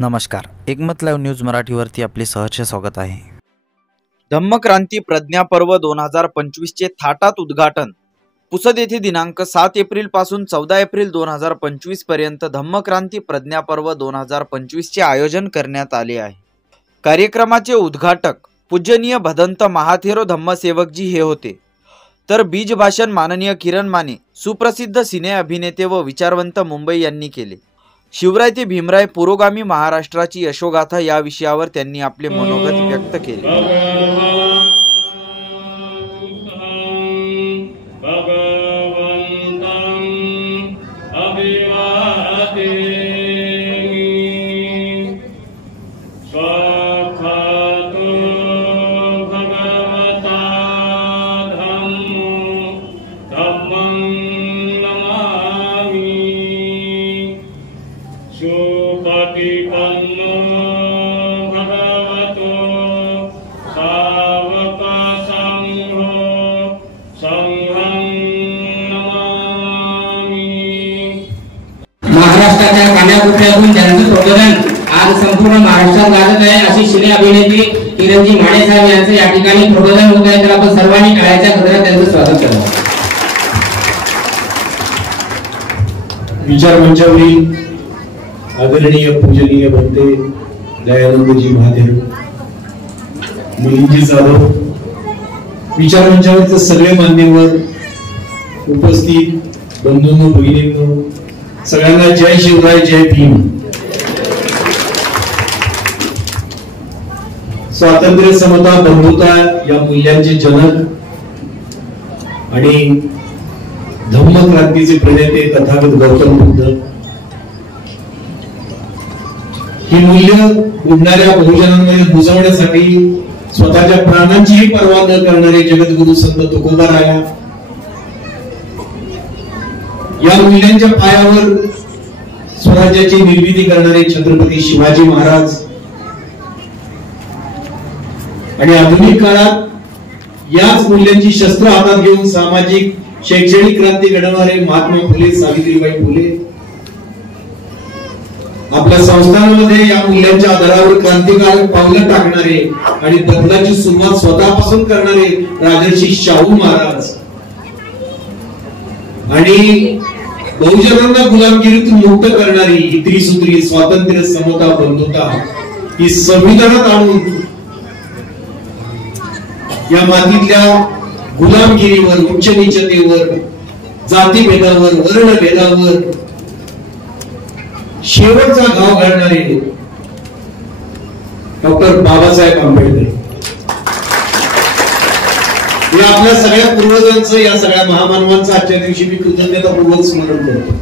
नमस्कार, एकमत live news मराठीवरती आपले सहर्ष स्वागत आहे। धम्मक्रांती प्रज्ञा पर्व 2025 चे थाटात उद्घाटन। पुसद येथे दिनांक 7 एप्रिल पासून 14 एप्रिल 2025 पर्यंत धम्मक्रांती प्रज्ञा पर्व 2025 चे आयोजन करण्यात आले आहे। कार्यक्रमाचे उद्घाटक पूजनीय भदंत महाथेरो धम्मसेवकजी हे होते, तर बीज भाषण माननीय किरण माने सुप्रसिद्ध सिने अभिनेते व विचारवंत मुंबई यांनी केले। शिवराय ते भीमराय पुरोगामी महाराष्ट्राची यशोगाथा या विषयावर त्यांनी आपले मनोगत व्यक्त केले। महाराष्ट्राच्या कानाकोपऱ्यातून त्यांचं प्रबोधन आज संपूर्ण महाराष्ट्रात गाजत आहे अशी सिने अभिनेत्री किरणजी माने साहेब यांचं या ठिकाणी प्रबोधन होत आहे, तर आपण सर्वांनी टाळ्याच्या गजरात त्यांचं स्वागत करू। विचार मंचावरील आदरणीय पूजनीय भंते दयानंदजी महाथेरो, मिलिंदजी जाधव, विचार मंचावरचे सगळे मान्यवर, उपस्थित बंधूंनो भगिनींनो, सगळ्यांना जय शिवराय, जय भीम। स्वातंत्र्य, समता, बंधुता या मूल्यांचे जनक आणि धम्मक्रांतीचे प्रणेते तथागत गौतम बुद्ध ही मूल्य बुडणाऱ्या बहुजनांमध्ये बुजवण्यासाठी स्वतःच्या प्राणांचीही पर्वा न करणारे जगद्गुरु संत तुकोबाराया या मूल्यांच्या पायावर स्वराज्याची निर्मिती करणारे छत्रपती शिवाजी महाराज आणि आधुनिक काळात याच मूल्यांची शस्त्र हातात घेऊन सामाजिक शैक्षणिक क्रांती घडवणारे महात्मा फुले, सावित्रीबाई फुले, आपल्या संस्थानामध्ये या मूल्यांच्या आधारावर क्रांतिकारक पावलं टाकणारे आणि बदलाची सुरुवात स्वतःपासून करणारे राजर्षी शाहू महाराज आणि बहुजनांना गुलामगिरीतून मुक्त करणारी ही त्रिसूत्री स्वातंत्र्य, समता, बंधुता ही संविधानात आणून या मातीतल्या गुलामगिरीवर, उच्च नीचतेवर, जातीभेदावर, वर्णभेदावर शेवटचा घाव घालणारे डॉक्टर बाबासाहेब आंबेडकर या आपल्या सगळ्या पूर्वजांचं, या सगळ्या महामानवांचं आजच्या दिवशी मी कृतज्ञतापूर्वक स्मरण करतो।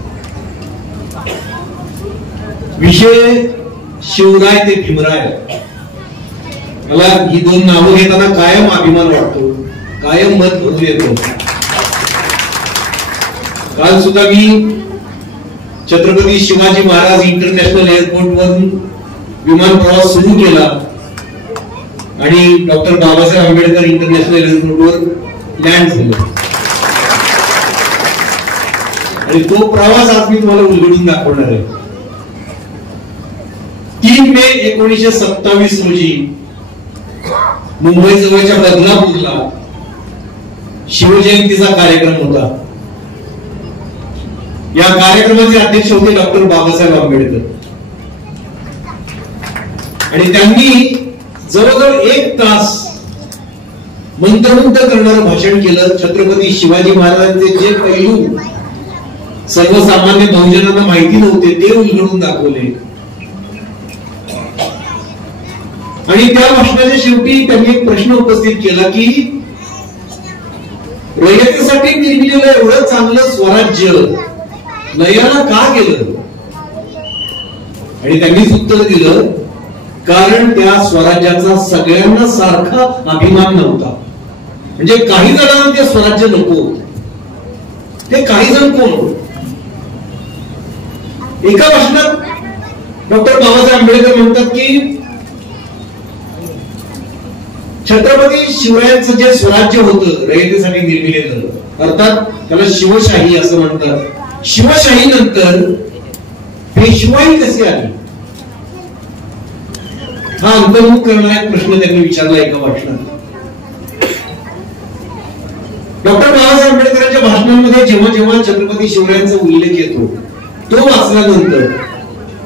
विषय शिवराय ते भीमराय, मला ही दोन नावं घेताना कायम अभिमान वाटतो, कायम मत भरून येतो। काल सुद्धा मी छत्रपती शिवाजी महाराज इंटरनॅशनल एअरपोर्ट वरून विमान प्रवास सुरू केला आणि डॉक्टर बाबासाहेब आंबेडकर इंटरनॅशनल एअरपोर्टवर लँड झालो आणि तो प्रवास आज मी तुम्हाला उलगडून दाखवणार आहे। 3 मे 1927 रोजी मुंबई जवळच्या बदलापूरला शिवजयंतीचा कार्यक्रम होता। या कार्यक्रमाचे अध्यक्ष होते डॉक्टर बाबासाहेब आंबेडकर आणि त्यांनी जवळजवळ 1 तास मंत्रमुग्ध करणारं भाषण केलं। छत्रपती शिवाजी महाराजांचे जे पैलू सर्वसामान्य बहुजनांना माहिती नव्हते ते उलगडून दाखवले आणि त्या भाषणाच्या शेवटी त्यांनी एक प्रश्न उपस्थित केला की रयतेसाठी निर्मिलेलं एवढं चांगलं स्वराज्य लयाला का गेलं, आणि त्यांनीच उत्तर दिलं कारण त्या स्वराज्याचा सगळ्यांना सारखा अभिमान नव्हता। म्हणजे काही जणांना ते स्वराज्य नको, ते काही जण कोण? एका भाषणात डॉक्टर बाबासाहेब आंबेडकर म्हणतात की छत्रपती शिवरायांचं जे स्वराज्य होतं रयतेसाठी निर्मिलेलं, अर्थात त्याला शिवशाही असं म्हणतात, शिवशाही नंतर पेशवाई कशी आली हा अंतर्मुख करणारा एक प्रश्न त्यांनी विचारला एका भाषणात. डॉक्टर बाबासाहेब आंबेडकरांच्या भाषणांमध्ये जेव्हा जेव्हा छत्रपती शिवरायांचा उल्लेख येतो तो वाचल्यानंतर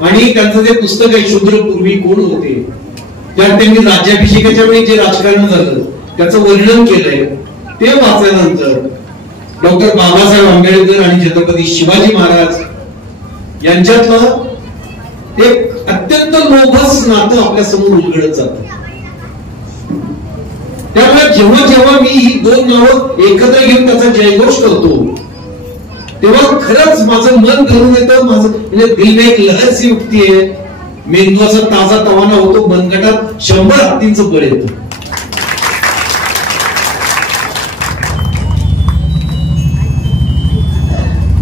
आणि त्यांचं जे पुस्तक आहे शूद्र पूर्वी कोण होते, त्यात त्यांनी राज्याभिषेकाच्या वेळी जे राजकारण झालं त्याचं वर्णन केलंय, ते वाचल्यानंतर डॉक्टर बाबासाहेब आंबेडकर आणि छत्रपती शिवाजी महाराज यांच्यातलं एक अत्यंत लोभस नातं आपल्या समोर उलगडत जातं. त्यामुळे जेव्हा जेव्हा मी ही दोन नावं एकत्र घेऊन त्याचा जयघोष करतो तेव्हा खरंच माझं मन धरून येतं, माझं म्हणजे दिल में एक लहर सी उठतीये, मेंदूचा ताजा तवाना होतो, मनगटात 100 हत्तींचं बळ येतं.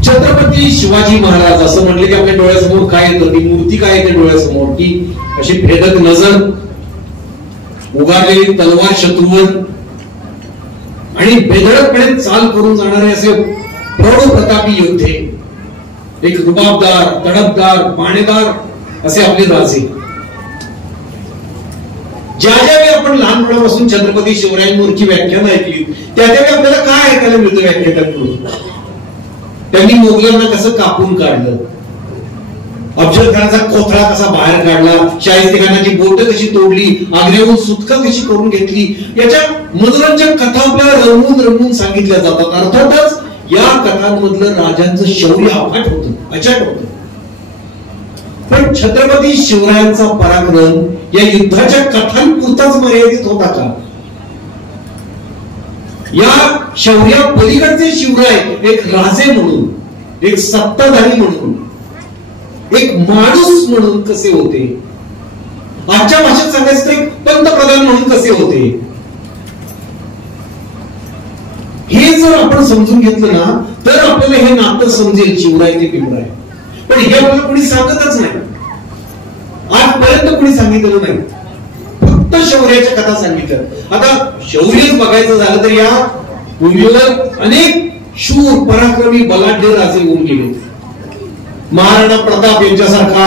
छत्रपती शिवाजी महाराज असं म्हटलं की आपल्या डोळ्यासमोर काय येतं, ती मूर्ती काय येते डोळ्यासमोर, की अशी भेदक नजर, उगारलेली तलवार शत्रूवर आणि बेधडकपणे चाल करून जाणारे असे प्रौढ प्रतापी योद्धे, एक रुबाबदार, तडफदार, पाणेदार असे आपले राजे. ज्या ज्यावेळी आपण लहानपणापासून छत्रपती शिवरायांवरची व्याख्यानं ऐकली त्या त्यावेळी आपल्याला काय ऐकायला मिळतं व्याख्यात्यांकडून? त्यांनी मोगलांना कसं कापून काढलं, अफजल खानाचा कोथळा कसा बाहेर काढला, शाहिस्तेखानाची बोट कशी तोडली, आग्र्याहून सुटका कशी करून घेतली, याच्या मनोरंजक कथा आपल्याला रंगवून रंगवून सांगितल्या जातात. अर्थातच या कथांमधलं राजांचं शौर्य अफाट होतं, अचाट होतं. पण छत्रपती शिवरायांचा पराक्रम या युद्धाच्या कथांपुरताच मर्यादित होता का? या शौर्या पलीकडचे शिवराय एक राजे म्हणून, एक सत्ताधारी म्हणून, एक माणूस म्हणून कसे होते? आजच्या भाषेत सांगायचं तर एक पंतप्रधान म्हणून कसे होते? हे जर आपण समजून घेतलं ना तर आपल्याला हे नातं समजेल शिवराय ते भीमराय. पण हे आपल्याला कोणी सांगतच नाही, आजपर्यंत कोणी सांगितलं नाही, फक्त शौर्याच्या कथा सांगितल्या. आता शौर्य बघायचं झालं तर या भूमीवर अनेक शूर पराक्रमी बलाढ्य राजे होऊन गेले. महाराणा प्रताप यांच्यासारखा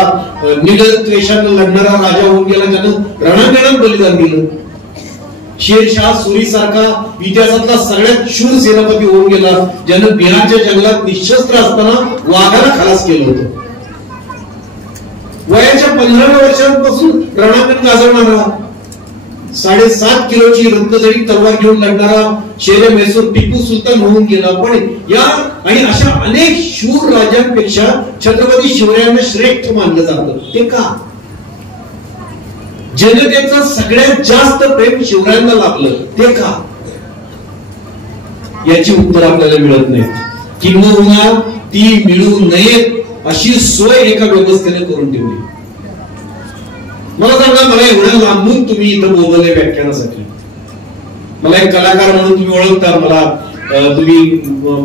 निगद्वेषानं लढणारा राजा होऊन गेला, ज्यानं रणांगणात बलिदान दिलं. शेरशाह सुरी सारखा इतिहासातला सगळ्यात शूर सेनापती होऊन गेला, ज्यानं बिहारच्या जंगलात निशस्त्र असताना वाघाला खलास केलं होतं. वयाच्या 15व्या वर्षांपासून रणांगण गाजवणारा, 7.5 किलोची रत्नजडी तलवार घेऊन लढणारा शेर मैसूर टिपू सुलतान होऊन गेला. पण या आणि अशा अनेक शूर राजांपेक्षा छत्रपती शिवरायांना श्रेष्ठ मानलं जातं. ते का? जनतेचं सगळ्यात जास्त प्रेम शिवरायांना लाभलं. ते का? याची उत्तर आपल्याला मिळत नाही. किंबहुना ती मिळू नयेत अशी सोय एका व्यवस्थेने करून ठेवली. मला सांगा, मला एवढ्या लांबून तुम्ही इथं बोलवले व्याख्यानासाठी, मला एक कलाकार म्हणून तुम्ही ओळखता, मला तुम्ही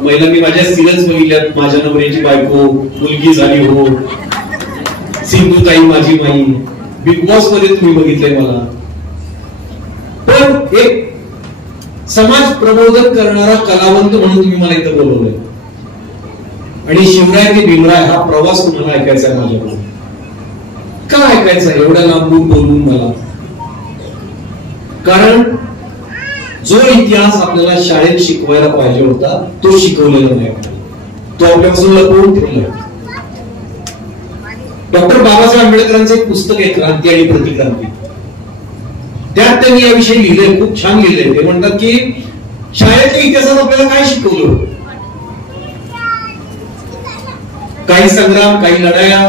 महिलांनी माझ्या सिरियल्स बघितल्यात, माझ्या नवऱ्याची बायको, मुलगी झाली हो, सिंधुताई माझी माई, बिग बॉस मध्ये तुम्ही बघितलंय मला. पण एक समाज प्रबोधन करणारा कलावंत म्हणून तुम्ही मला इथं बोलवलंय आणि शिवराय ते भीमराय हा प्रवास तुम्हाला ऐकायचा आहे माझ्याकडून. का ऐकायचा एवढ्या लांबून बोलून मला? कारण जो इतिहास आपल्याला शाळेत शिकवायला पाहिजे होता तो शिकवलेला नाही, तो आपल्यापासून लपवून ठेवलाय. डॉक्टर बाबासाहेब आंबेडकरांचं एक पुस्तक आहे क्रांती आणि प्रतिक्रांती, त्यात त्यांनी याविषयी लिहिलंय, खूप छान लिहिलंय. ते म्हणतात की शाळेतल्या इतिहासात आपल्याला काय शिकवलं? काही संग्राम, काही लढाया,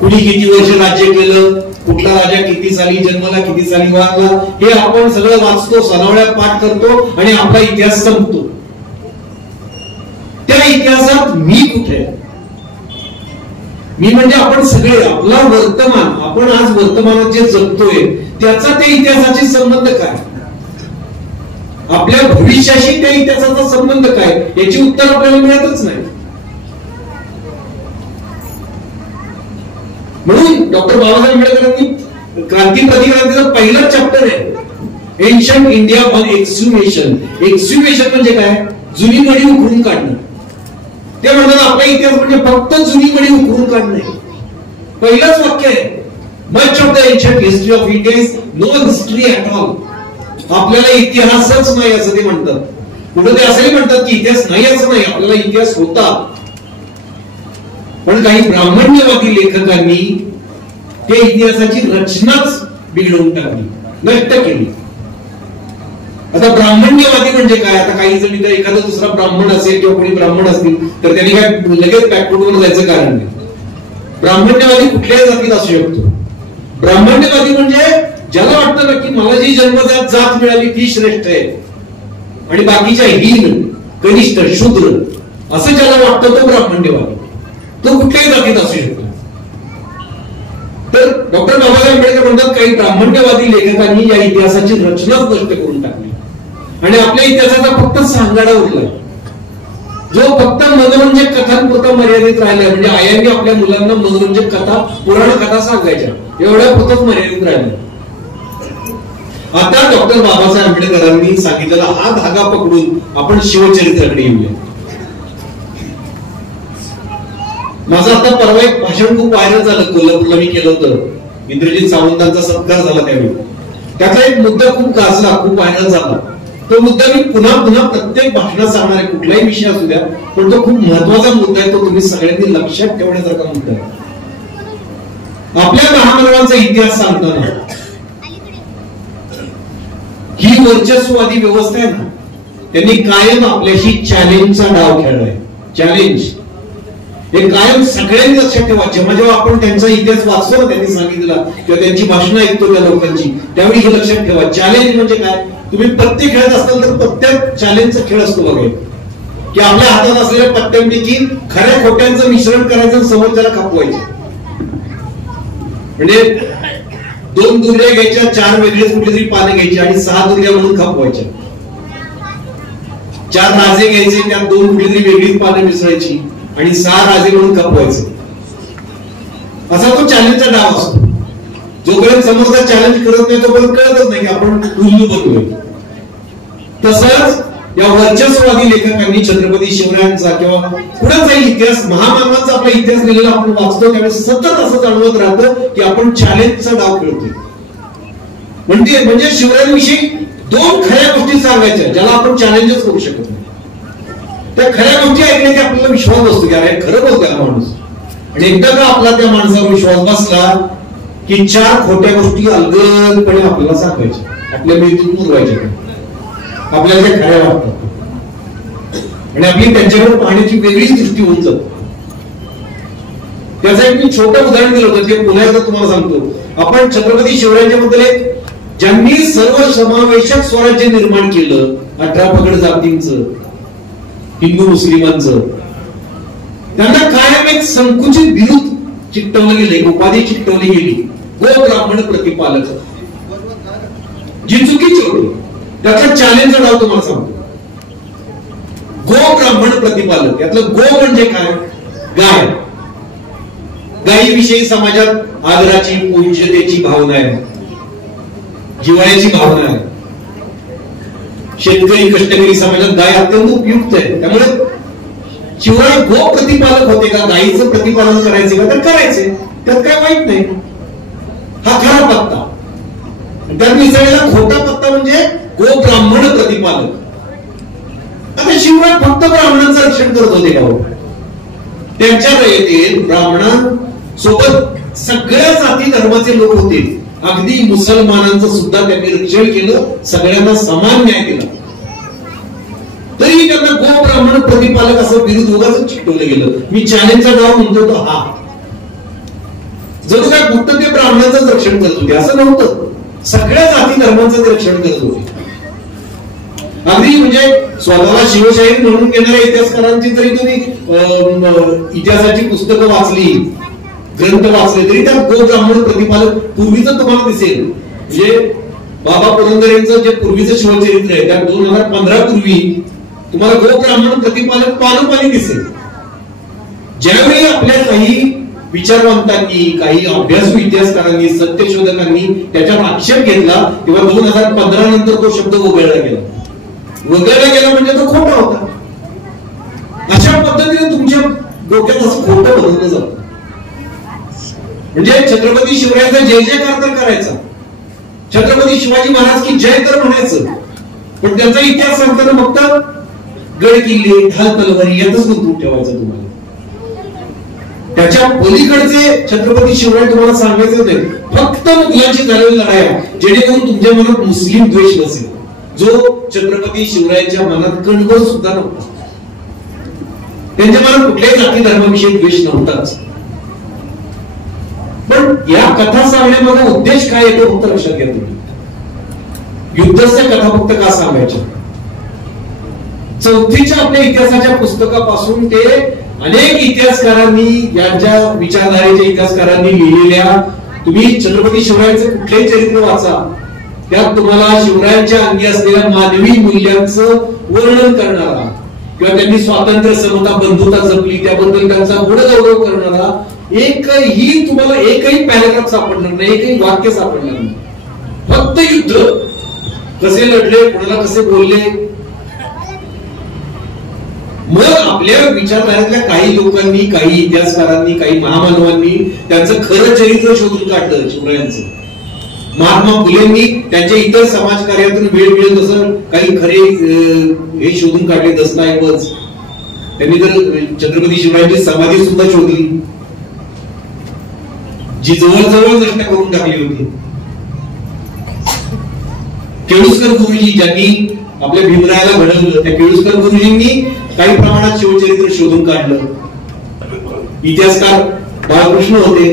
कुणी किती वर्ष राज्य केलं, कुठला राजा किती साली जन्मला, किती साली वारला, हे आपण सगळं वाचतो, सनावळ्यात पाठ करतो आणि आपला इतिहास संपतो. त्या इतिहासात मी कुठे? मी म्हणजे आपण सगळे, आपला वर्तमान, आपण आज वर्तमानात जे जगतोय त्याचा त्या इतिहासाशी संबंध काय? आपल्या भविष्याशी त्या इतिहासाचा संबंध काय? याची उत्तर आपल्याला मिळतच नाही. म्हणून डॉक्टर बाबासाहेब आंबेडकरांनी क्रांती प्रतिक्रांतीचा पहिला चॅप्टर आहे एन्शंट इंडिया ऑन एक्सह्युमेशन. एक्सह्युमेशन म्हणजे काय? जुनी मडी उकरून काढणं. ते म्हणतात आपला इतिहास म्हणजे फक्त जुनी मडी उकरून काढणे. पहिलंच वाक्य आहे. Much of the ancient history of India is no history at all. आपल्याला इतिहासच नाही असं ते म्हणतात. पुढे ते असंही म्हणतात की इतिहास नाही असं नाही, आपल्याला इतिहास होता. पण काही ब्राह्मण्यवादी लेखकांनी त्या इतिहासाची रचनाच बिघडवून टाकली, नष्ट केली. आता ब्राह्मण्यवादी म्हणजे काय? आता काही जण इथं एखादा दुसरा ब्राह्मण असेल किंवा कोणी ब्राह्मण असतील तर त्यांनी काय लगेच बॅकवर्डवर जायचं कारण नाही. ब्राह्मण्यवादी कुठल्याही जातीत असू शकतो. ब्राह्मण्यवादी म्हणजे ज्याला वाटतं ना की मला जी जन्मजात जात मिळाली ती श्रेष्ठ आहे आणि बाकीच्या हीन, कनिष्ठ, शूद्र असं ज्याला वाटतं तो ब्राह्मण्यवादी. तो कुठल्याही जातीत असू शकतो. तर डॉक्टर बाबासाहेब आंबेडकर म्हणतात काही ब्राह्मण्यवादी लेखकांनी या इतिहासाची रचनाच नष्ट करून टाकली आणि आपल्या इतिहासाचा फक्त सांगाडा उरलाय, जो फक्त मनोरंजक कथांपुरता मर्यादित राहिलाय. म्हणजे आयांनी आपल्या मुलांना मनोरंजक कथा, पुराण कथा सांगायच्या, एवढ्या पुरतच मर्यादित राहिल्या. आता डॉक्टर बाबासाहेब आंबेडकरांनी सांगितलेला हा धागा पकडून आपण शिवचरित्राकडे येऊया. माझं आता परवा एक भाषण खूप व्हायरल झालं, कोल्हापूरला मी केलं होतं. इंद्रजित सावंतांचा सत्कार झाला त्यावेळी. त्याचा एक मुद्दा खूप गाजला, खूप व्हायरल झाला. तो मुद्दा मी पुन्हा पुन्हा प्रत्येक भाषणात सांगणार आहे, कुठलाही विषय असू द्या, पण तो खूप महत्वाचा मुद्दा आहे. तो तुम्ही सगळ्यांनी लक्षात ठेवण्यासारखा मुद्दा आहे. आपल्या महामानवांचा इतिहास सांगताना ही वर्चस्ववादी व्यवस्था आहे ना, त्यांनी कायम आपल्याशी चॅलेंजचा डाव खेळलाय. चॅलेंज हे कायम सगळ्यांनी लक्षात ठेवा. जेव्हा जेव्हा आपण त्यांचा इतिहास वाचतो ना, त्यांनी सांगितलेला किंवा त्यांची भाषणं ऐकतो त्या लोकांची, त्यावेळी हे लक्षात ठेवा. चॅलेंज म्हणजे काय? तुम्ही पत्ते खेळत असाल तर पत्त्यात चॅलेंजचा खेळ असतो बघा, की आपल्या हातात असलेल्या पत्त्यांपैकी खऱ्या खोट्यांचं मिश्रण करायचं, समोरच्याला खपवायचं. म्हणजे 2 दुर्या घ्यायच्या, 4 वेगळेच कुठली तरी पानं घ्यायची आणि 6 दुर्या म्हणून खपवायच्या. 4 राजे घ्यायचे, त्यात 2 कुठली तरी वेगळीच पानं मिसळायची आणि 6 राजे म्हणून खपवायचे. असा तो चॅलेंजचा डाव असतो. जोपर्यंत समोरचा चॅलेंज करत नाही तोपर्यंत कळतच नाही की आपण उल्लू बनलोय. तसंच या वर्चस्ववादी लेखकांनी छत्रपती शिवरायांचा किंवा पुढे जाईल इतिहास, महामानवांचा आपला इतिहास लिहिलेला आपण वाचतो त्यावेळेस सतत असं जाणवत राहतं की आपण चॅलेंजचा डाव खेळतोय. म्हणजे शिवरायांविषयी 2 खऱ्या गोष्टी सांगायच्या ज्याला आपण चॅलेंजच करू शकत नाही. त्या खऱ्या गोष्टी ऐकण्याची आपल्याला विश्वास बसतो की अरे खरं बोलतोय हा माणूस. आणि एकदा का आपला त्या माणसावर विश्वास बसला की 4 खोट्या गोष्टी अलगदपणे आपल्याला सांगायच्या, आपल्या मेंदूत मुरवायच्या, आपल्याला त्या खऱ्या वाटतात आणि आपली त्यांच्याकडे पाहण्याची वेगळीच दृष्टी होऊन जाते. त्याचं एक मी छोटं उदाहरण दिलं होतं, ते पुन्हा एकदा तुम्हाला सांगतो. आपण छत्रपती शिवरायांच्या बद्दल ज्यांनी सर्व समावेशक स्वराज्य निर्माण केलं, 18 पगड जातींचं, हिंदू मुस्लिमांचं, त्यांना कायम एक संकुचित बिरुद चिकटवलं गेले, उपाधी चिकटवली गेली, गो ब्राह्मण प्रतिपालक, जी चुकीची होती. त्याचा चॅलेंज डाव तुम्हाला सांगतो. गो ब्राह्मण प्रतिपालक, यातलं गो म्हणजे काय? गाय. गायीविषयी समाजात आदराची, पूज्यतेची भावना आहे, जिव्हाळ्याची भावना आहे. शेतकरी, कष्टकरी समाजात गाय अत्यंत उपयुक्त आहे. त्यामुळे शिवराय गो प्रतिपालक होते का? गायीचं प्रतिपालन करायचे का? तर करायचे, त्यात काय वाईट नाही. हा खरा पत्ता. त्यात मिसळलेला खोटा पत्ता म्हणजे गो ब्राह्मण प्रतिपालक. आता शिवराय फक्त ब्राह्मणांचं रक्षण करत होते का? त्यांच्या रयतेत ब्राह्मणांसोबत सगळ्या जाती धर्माचे लोक होते. अगदी मुसलमानांचं सुद्धा त्यांनी रक्षण केलं, सगळ्यांना समान न्याय दिला. तरी त्यांना गो ब्राह्मण प्रतिपालक असं विरुद्ध उगाच चिकटवलं गेलं. मी चॅलेंजचा डाव म्हणतो तो हा. जणू काय फक्त ते ब्राह्मणांचंच रक्षण करत होते असं नव्हतं, सगळ्या जाती धर्मांचं ते रक्षण करत होते. अगदी म्हणजे स्वतःला शिवशाहीर म्हणून घेणाऱ्या इतिहासकारांची जरी तुम्ही इतिहासाची पुस्तकं वाचली, ग्रंथ वाचले, तरी त्यात गो ब्राह्मण प्रतिपालक पूर्वीचं तुम्हाला दिसेल. म्हणजे बाबा पुरंदरेंचं जे पूर्वीचं शिवचरित्र आहे त्यात 2015 पूर्वी तुम्हाला गो ब्राह्मण प्रतिपालक पानोपानी दिसेल. ज्यावेळी आपल्या काही विचारवंतांनी, काही अभ्यासू इतिहासकारांनी, सत्यशोधकांनी त्याच्यावर आक्षेप घेतला तेव्हा 2015 नंतर तो शब्द वगळला गेला. वगळला गेला म्हणजे तो खोटा होता. अशा पद्धतीने तुमच्या डोक्यात असं खोटं बनवलं जातं. म्हणजे छत्रपती शिवरायांचा जय जयकार तर करायचा, छत्रपती शिवाजी महाराज की जय तर म्हणायचं, पण त्यांचा इतिहास सांगताना फक्त गड किल्ले ढाल तलवारी यातच गुंतवून ठेवायचं तुम्हाला. त्याच्या पलीकडचे छत्रपती शिवराय तुम्हाला सांगायचे होते. फक्त मुघलांची झालेली लढाई जेणेकरून तुमच्या मनात मुस्लिम द्वेष नसेल, जो छत्रपती शिवरायांच्या मनात कणभर सुद्धा नव्हता. त्यांच्या मनात कुठल्याही जाती धर्माविषयी द्वेष नव्हताच. पण या कथा सांगण्यामागे उद्देश काय येतो फक्त लक्षात घ्या तुम्ही. युद्धाच्या कथा फक्त का सांगायच्या? चौथीच्या आपल्या इतिहासाच्या पुस्तकापासून ते अनेक इतिहासकारांनी, यांच्या विचारधारेच्या इतिहासकारांनी लिहिलेल्या, तुम्ही छत्रपती शिवरायांचं कुठलेही चरित्र वाचा, त्यात तुम्हाला शिवरायांच्या अंगी असलेल्या मानवी मूल्यांचं वर्णन करणारा किंवा त्यांनी स्वातंत्र्य, समता, बंधुता जपली त्याबद्दल त्यांचा गुणगौरव करणारा एकही तुम्हाला एकही पॅराग्राफ सापडणार नाही, एकही वाक्य सापडणार नाही. फक्त युद्ध कसे लढले, कोणाला कसे बोलले. मग आपल्या विचारधारेतल्या काही लोकांनी, काही इतिहासकारांनी, काही महामानवांनी त्यांचं खरं चरित्र शोधून काढलं शिवरायांचं. महात्मा फुलेंनी त्यांच्या इतर समाजकार्यातून वेळ मिळेल तसं काही खरे हे शोधून काढले दस्तऐवज. त्यांनी तर छत्रपती शिवरायांची समाधी सुद्धा शोधली, जी जवळजवळ नष्ट करून टाकली होती. केळुसकर गुरुजी ज्यांनी आपल्या भीमरायाला घडवलं, त्या केळुसकर गुरुजींनी काही प्रमाणात शिवचरित्र शोधून काढलं. इतिहासकार बाळकृष्ण होते.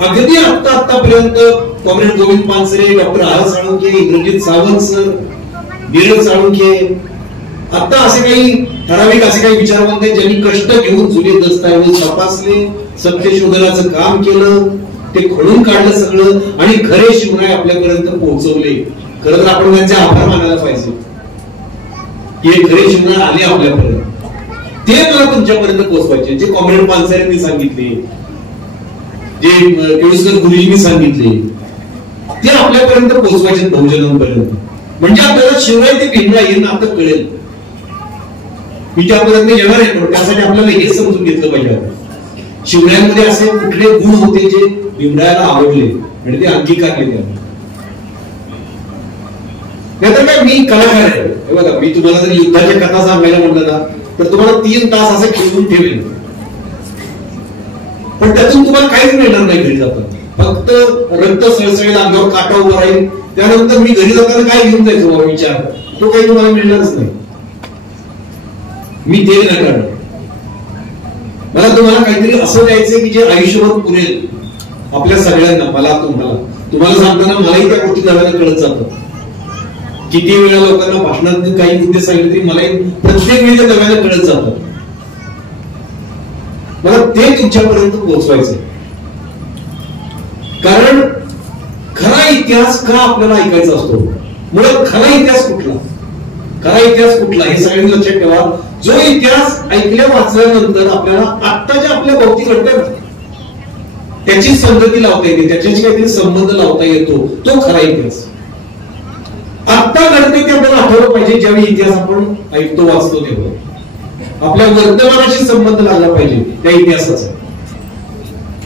अगदी आतापर्यंत comrade Govind Pansare, doctor R Salunkhe, Indrajit Sawant sir, Neeraj Salunkhe, आता असे काही ठराविक असे काही विचारवंत आहेत ज्यांनी कष्ट घेऊन जुने दस्तऐवज तपासले, सत्यशोधनाचं काम केलं, ते खोडून काढलं सगळं आणि खरे शिवराय आपल्यापर्यंत पोहोचवले. खरं तर आपण त्यांचे आभार मानायला पाहिजे की हे खरे शिवराय आले आपल्यापर्यंत. ते मला तुमच्यापर्यंत पोहोचवायचे, जे कॉम्रेड पानसरेंनी सांगितले, जे केळुसकर गुरुजींनी सांगितले, ते आपल्यापर्यंत पोहोचवायचे बहुजनांपर्यंत. म्हणजे आपल्याला शिवराय ते भीमराय हे नातं कळेल. मी त्यापर्यंत येणार आहे, पण त्यासाठी आपल्याला हे समजून घेतलं पाहिजे शिवरायांमध्ये असे कुठले गुण होते जे भीमरायाला आवडले आणि ते अंगीकारले त्यांनी. नाहीतर काय, मी कलाकार आहे. हे बघा, मी तुम्हाला जर युद्धाच्या कथा सांगायला म्हटलं ना तर तुम्हाला 3 तास असं खेळून ठेवेल, पण त्यातून तुम्हाला काहीच मिळणार नाही. घरी जाताना फक्त रक्त सळसळेल, अंगावर काटा उभा राहील. त्यानंतर मी घरी जाताना काय घेऊन जायचो विचार, तो काही तुम्हाला मिळणारच नाही. मी ते नाही करणार. मला तुम्हाला काहीतरी असं द्यायचंय की जे आयुष्यभर पुरेल आपल्या सगळ्यांना. मला तुम्हाला सांगताना मलाही त्या गोष्टी नव्यानं कळत जातात. किती वेळा लोकांना भाषणात काही मुद्दे सांगितले तरी मलाही प्रत्येक वेळी नव्यानं कळत जातात. मला ते तुमच्यापर्यंत पोहोचवायचं. कारण खरा इतिहास का आपल्याला ऐकायचा असतो, मुळात खरा इतिहास कुठला, खरा इतिहास कुठला हे सगळ्यांनी लक्षात ठेवा. जो इतिहास ऐकल्या वाचल्यानंतर आपल्याला आत्ताच्या आपल्या भोवती घडतं त्याची संगती लावता येते, त्याच्याशी काहीतरी संबंध लावता येतो, तो खरा इतिहास. आत्ता घडते ते आपल्याला आठवलं पाहिजे. ज्यावेळी इतिहास आपण ऐकतो, वाचतो, तेव्हा आपल्या वर्तमानाशी संबंध लागला पाहिजे त्या इतिहासाचा.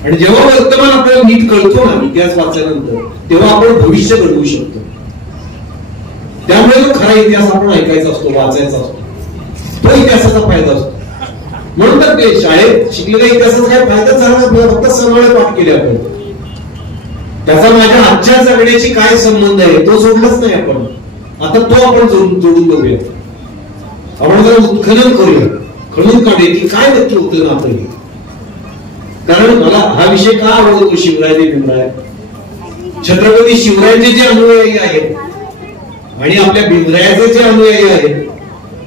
आणि जेव्हा वर्तमान आपल्याला नीट कळतो ना इतिहास वाचल्यानंतर, तेव्हा आपण भविष्य घडवू शकतो. त्यामुळे तो खरा इतिहास आपण ऐकायचा असतो, वाचायचा असतो, तो इतिहासाचा फायदा असतो. म्हणून तर ते शाळेत शिकलेल्या इतिहासाचा काय फायदा झाला, आपल्याला फक्त सरळ पाठ केले आपण. त्याचा माझ्या आजच्या जगण्याची काय संबंध आहे तो जोडलाच नाही आपण. आता तो आपण जोडून बघूया. आपण जरा उत्खनन करूया, खणून काढूया की काय नक्की होतं ना आपण. कारण मला हा विषय का आवडतो, शिवराय ते भीमराय. छत्रपती शिवरायांचे जे अनुयायी आहेत आणि आपल्या भीमरायाचे जे अनुयायी आहेत,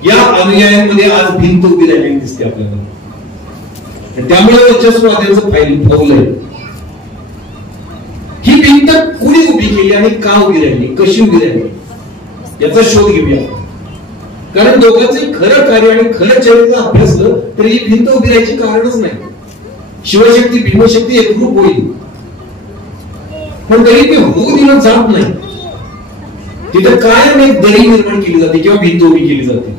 या अनुयायांमध्ये आज भिंत उभी राहिलेली दिसते आपल्याला. त्यामुळे वर्चस्ववाद्यांचं फाऊल आहे. ही भिंत कुणी उभी केली आणि का उभी राहिली, कशी उभी राहिली याचा शोध घेऊया. कारण दोघांचे खरं कार्य आणि खरं चरित्र अभ्यासलं तर ही भिंत उभी राहायची कारणच नाही. शिवशक्ती भीमशक्ती एकरूप होईल, पण तरी ते होऊ दिलं जात नाही. तिथं कायम एक दरी निर्माण केली जाते किंवा भिंत उभी केली जाते.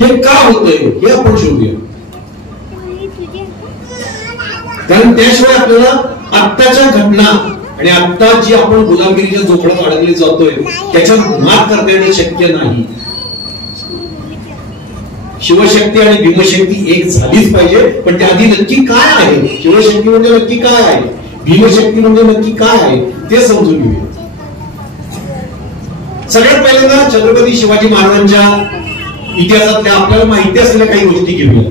हे का होतंय हे आपण शोधूया. कारण त्याशिवाय आपल्याला आत्ताच्या घटना आणि आता जी आपण गुलामगिरीच्या जोखडात अडकले जातोय त्याच्यावर मात करता येणं शक्य नाही. शिवशक्ती आणि भीमशक्ती एक झालीच पाहिजे, पण त्याआधी नक्की काय आहे, शिवशक्ती म्हणजे नक्की काय आहे, भीमशक्ती म्हणजे नक्की काय आहे ते समजून घेऊया. सगळ्यात पहिल्यांदा छत्रपती शिवाजी महाराजांच्या इतिहासातल्या आपल्याला माहिती असलेल्या काही गोष्टी घेऊया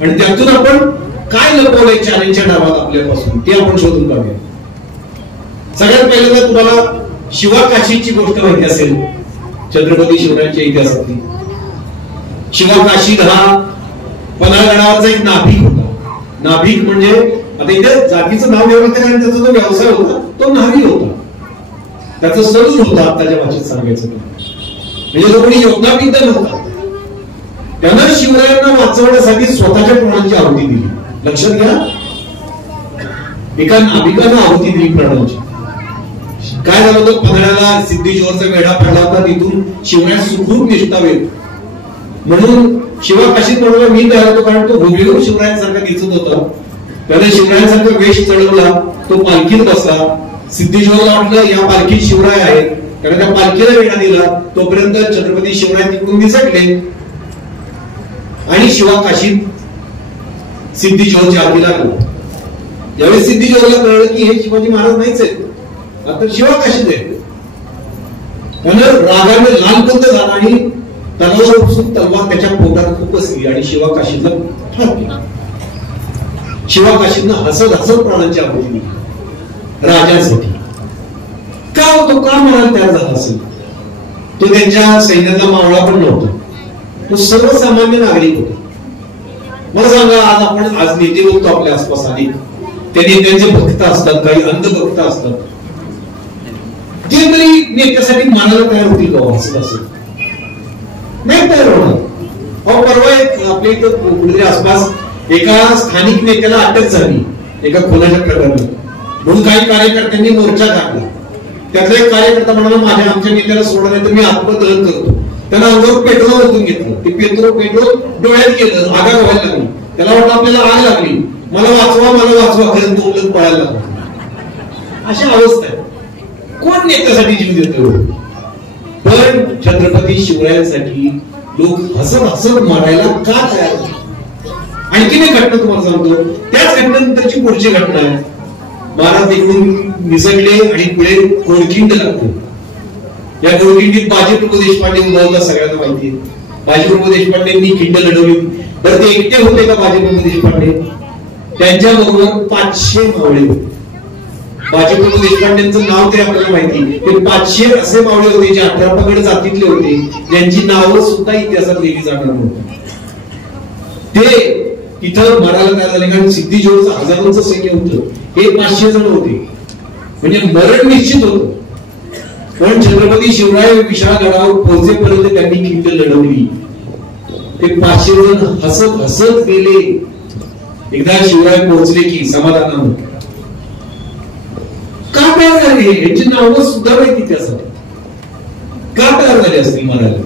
आणि त्यातून आपण काय लपवलंय चॅलेंजच्या नावात आपल्यापासून ते आपण शोधून काढूया. सगळ्यात पहिल्यांदा तुम्हाला शिवाकाशीची गोष्ट माहिती असेल छत्रपती शिवरायांच्या इतिहासातली. शिवाकाशी हा पन्हाळगडावरचा एक नाभिक होता. नाभिक म्हणजे आता इथे जातीचं नाव घ्यावं लागतं कारण त्याचा जो व्यवसाय होता तो नाभी होता, त्याचं सलून होता. आत्ताच्या भाषेत सांगायचं म्हणजे जो कोणी योद्धापिद्ध नव्हता. त्यानं शिवरायांना वाचवण्यासाठी स्वतःच्या प्राणांची आहुती दिली. लक्षात घ्या, एका नाभिकानं आहुती दिली प्राणांची. काय झालं होतं, पन्हाळ्याला सिद्धेश्वरचा वेढा पडला होता, तिथून शिवराय सुखरूप निष्ठावेत म्हणून शिवाकाशीत म्हणून मी तयार होतो कारण तो हुबेहूब शिवरायांसारखा दिसत होता. त्याने शिवरायांसारखा वेश चढवला, तो पालखीत बसला. सिद्धेश्वरला वाटलं या पालखीत शिवराय आहेत, कारण त्या पालखीला वेढा दिला. तोपर्यंत छत्रपती शिवराय तिकडून निसटले आणि शिवाकाशीत सिद्धेश्वरच्या आधी लागला. ज्यावेळी सिद्धेश्वरला कळलं की हे शिवाजी महाराज नाहीच आहेत, आता शिवाकाशीत आहेत, त्यानं रागाने लालबंद झाला आणि तलवार उपसून तलवार त्याच्या पोटात खुपसली आणि शिवाकाशीतला ठार केला. शिवाकाशीतनं हसत हसत प्राणांची आहुती दिली राजांसाठी. का होतो, का म्हणाल तयार झाला असेल? तो त्यांच्या सैन्यातला मावळा पण नव्हता, तो सर्वसामान्य नागरिक होता. मला सांगा, आज नेते बघतो आपल्या आसपास अनेक, त्या नेत्यांचे भक्त असतात, काही अंधभक्त असतात, ते तरी नेत्यासाठी मानायला तयार होतील का? असं असेल नाही तयार होणार. अहो परवा एक आपल्या इथं कुठेतरी आसपास एका स्थानिक नेत्याला अटक झाली एका खुनाच्या प्रकरणी म्हणून काही कार्यकर्त्यांनी मोर्चा काढला. त्यातला एक कार्यकर्ता म्हणाला आमच्या नेत्याला सोडलं नाही तर मी आत्मदहन करतो. त्यानं अंगावर पेट्रोल ओतून घेतलं, ते पेट्रोल डोळ्यात गेलं, आगाग व्हायला लागली. त्याला वाटलं आपल्याला आग लागली, मला वाचवा खरं तो उलट पळायला लागला. अशी अवस्था आहे. कोण नेत्यासाठी जीव देतो? पण छत्रपती शिवरायांसाठी लोक हसत हसत मारायला का तयार होते? आणखीन एक घटना तुम्हाला सांगतो. त्याच घटनेनंतरची पुढची घटना आहे. महाराज इकडून निसटले आणि पुढे कोडखिंड लागतो. या कोडखिंडीत बाजीप्रभू देशपांडे उभा होता, सगळ्यांना माहिती आहे. बाजीप्रभू देशपांडेंनी खिंड लढवली. तर ते एकटे होते का बाजीप्रभू देशपांडे? त्यांच्या बरोबर 500 मावळे होते. बाजीप्रभू देशपांडेंचं नाव तरी आपल्याला माहिती. ते 500 असे मावळे होते जे 18 पगड जातीतले होते, ज्यांची नावं सुद्धा इतिहासात लिहिली जाणार नव्हती. ते तिथं मरायला तयार झाले कारण सिद्धेश्वरचं हजारोंचं सैन्य होतं, हे 500 जण होते, म्हणजे मरण निश्चित होतं. पण छत्रपती शिवराय विशाळ गडावर पोहोचेपर्यंत त्यांनी खिंड लढवली. ते 500 जण हसत हसत गेले. एकदा शिवराय पोहोचले की समाधानानं. का तयार झाले? यांची नावं सुद्धा माहिती त्यासाठी. का तयार झाले असतील मरायला?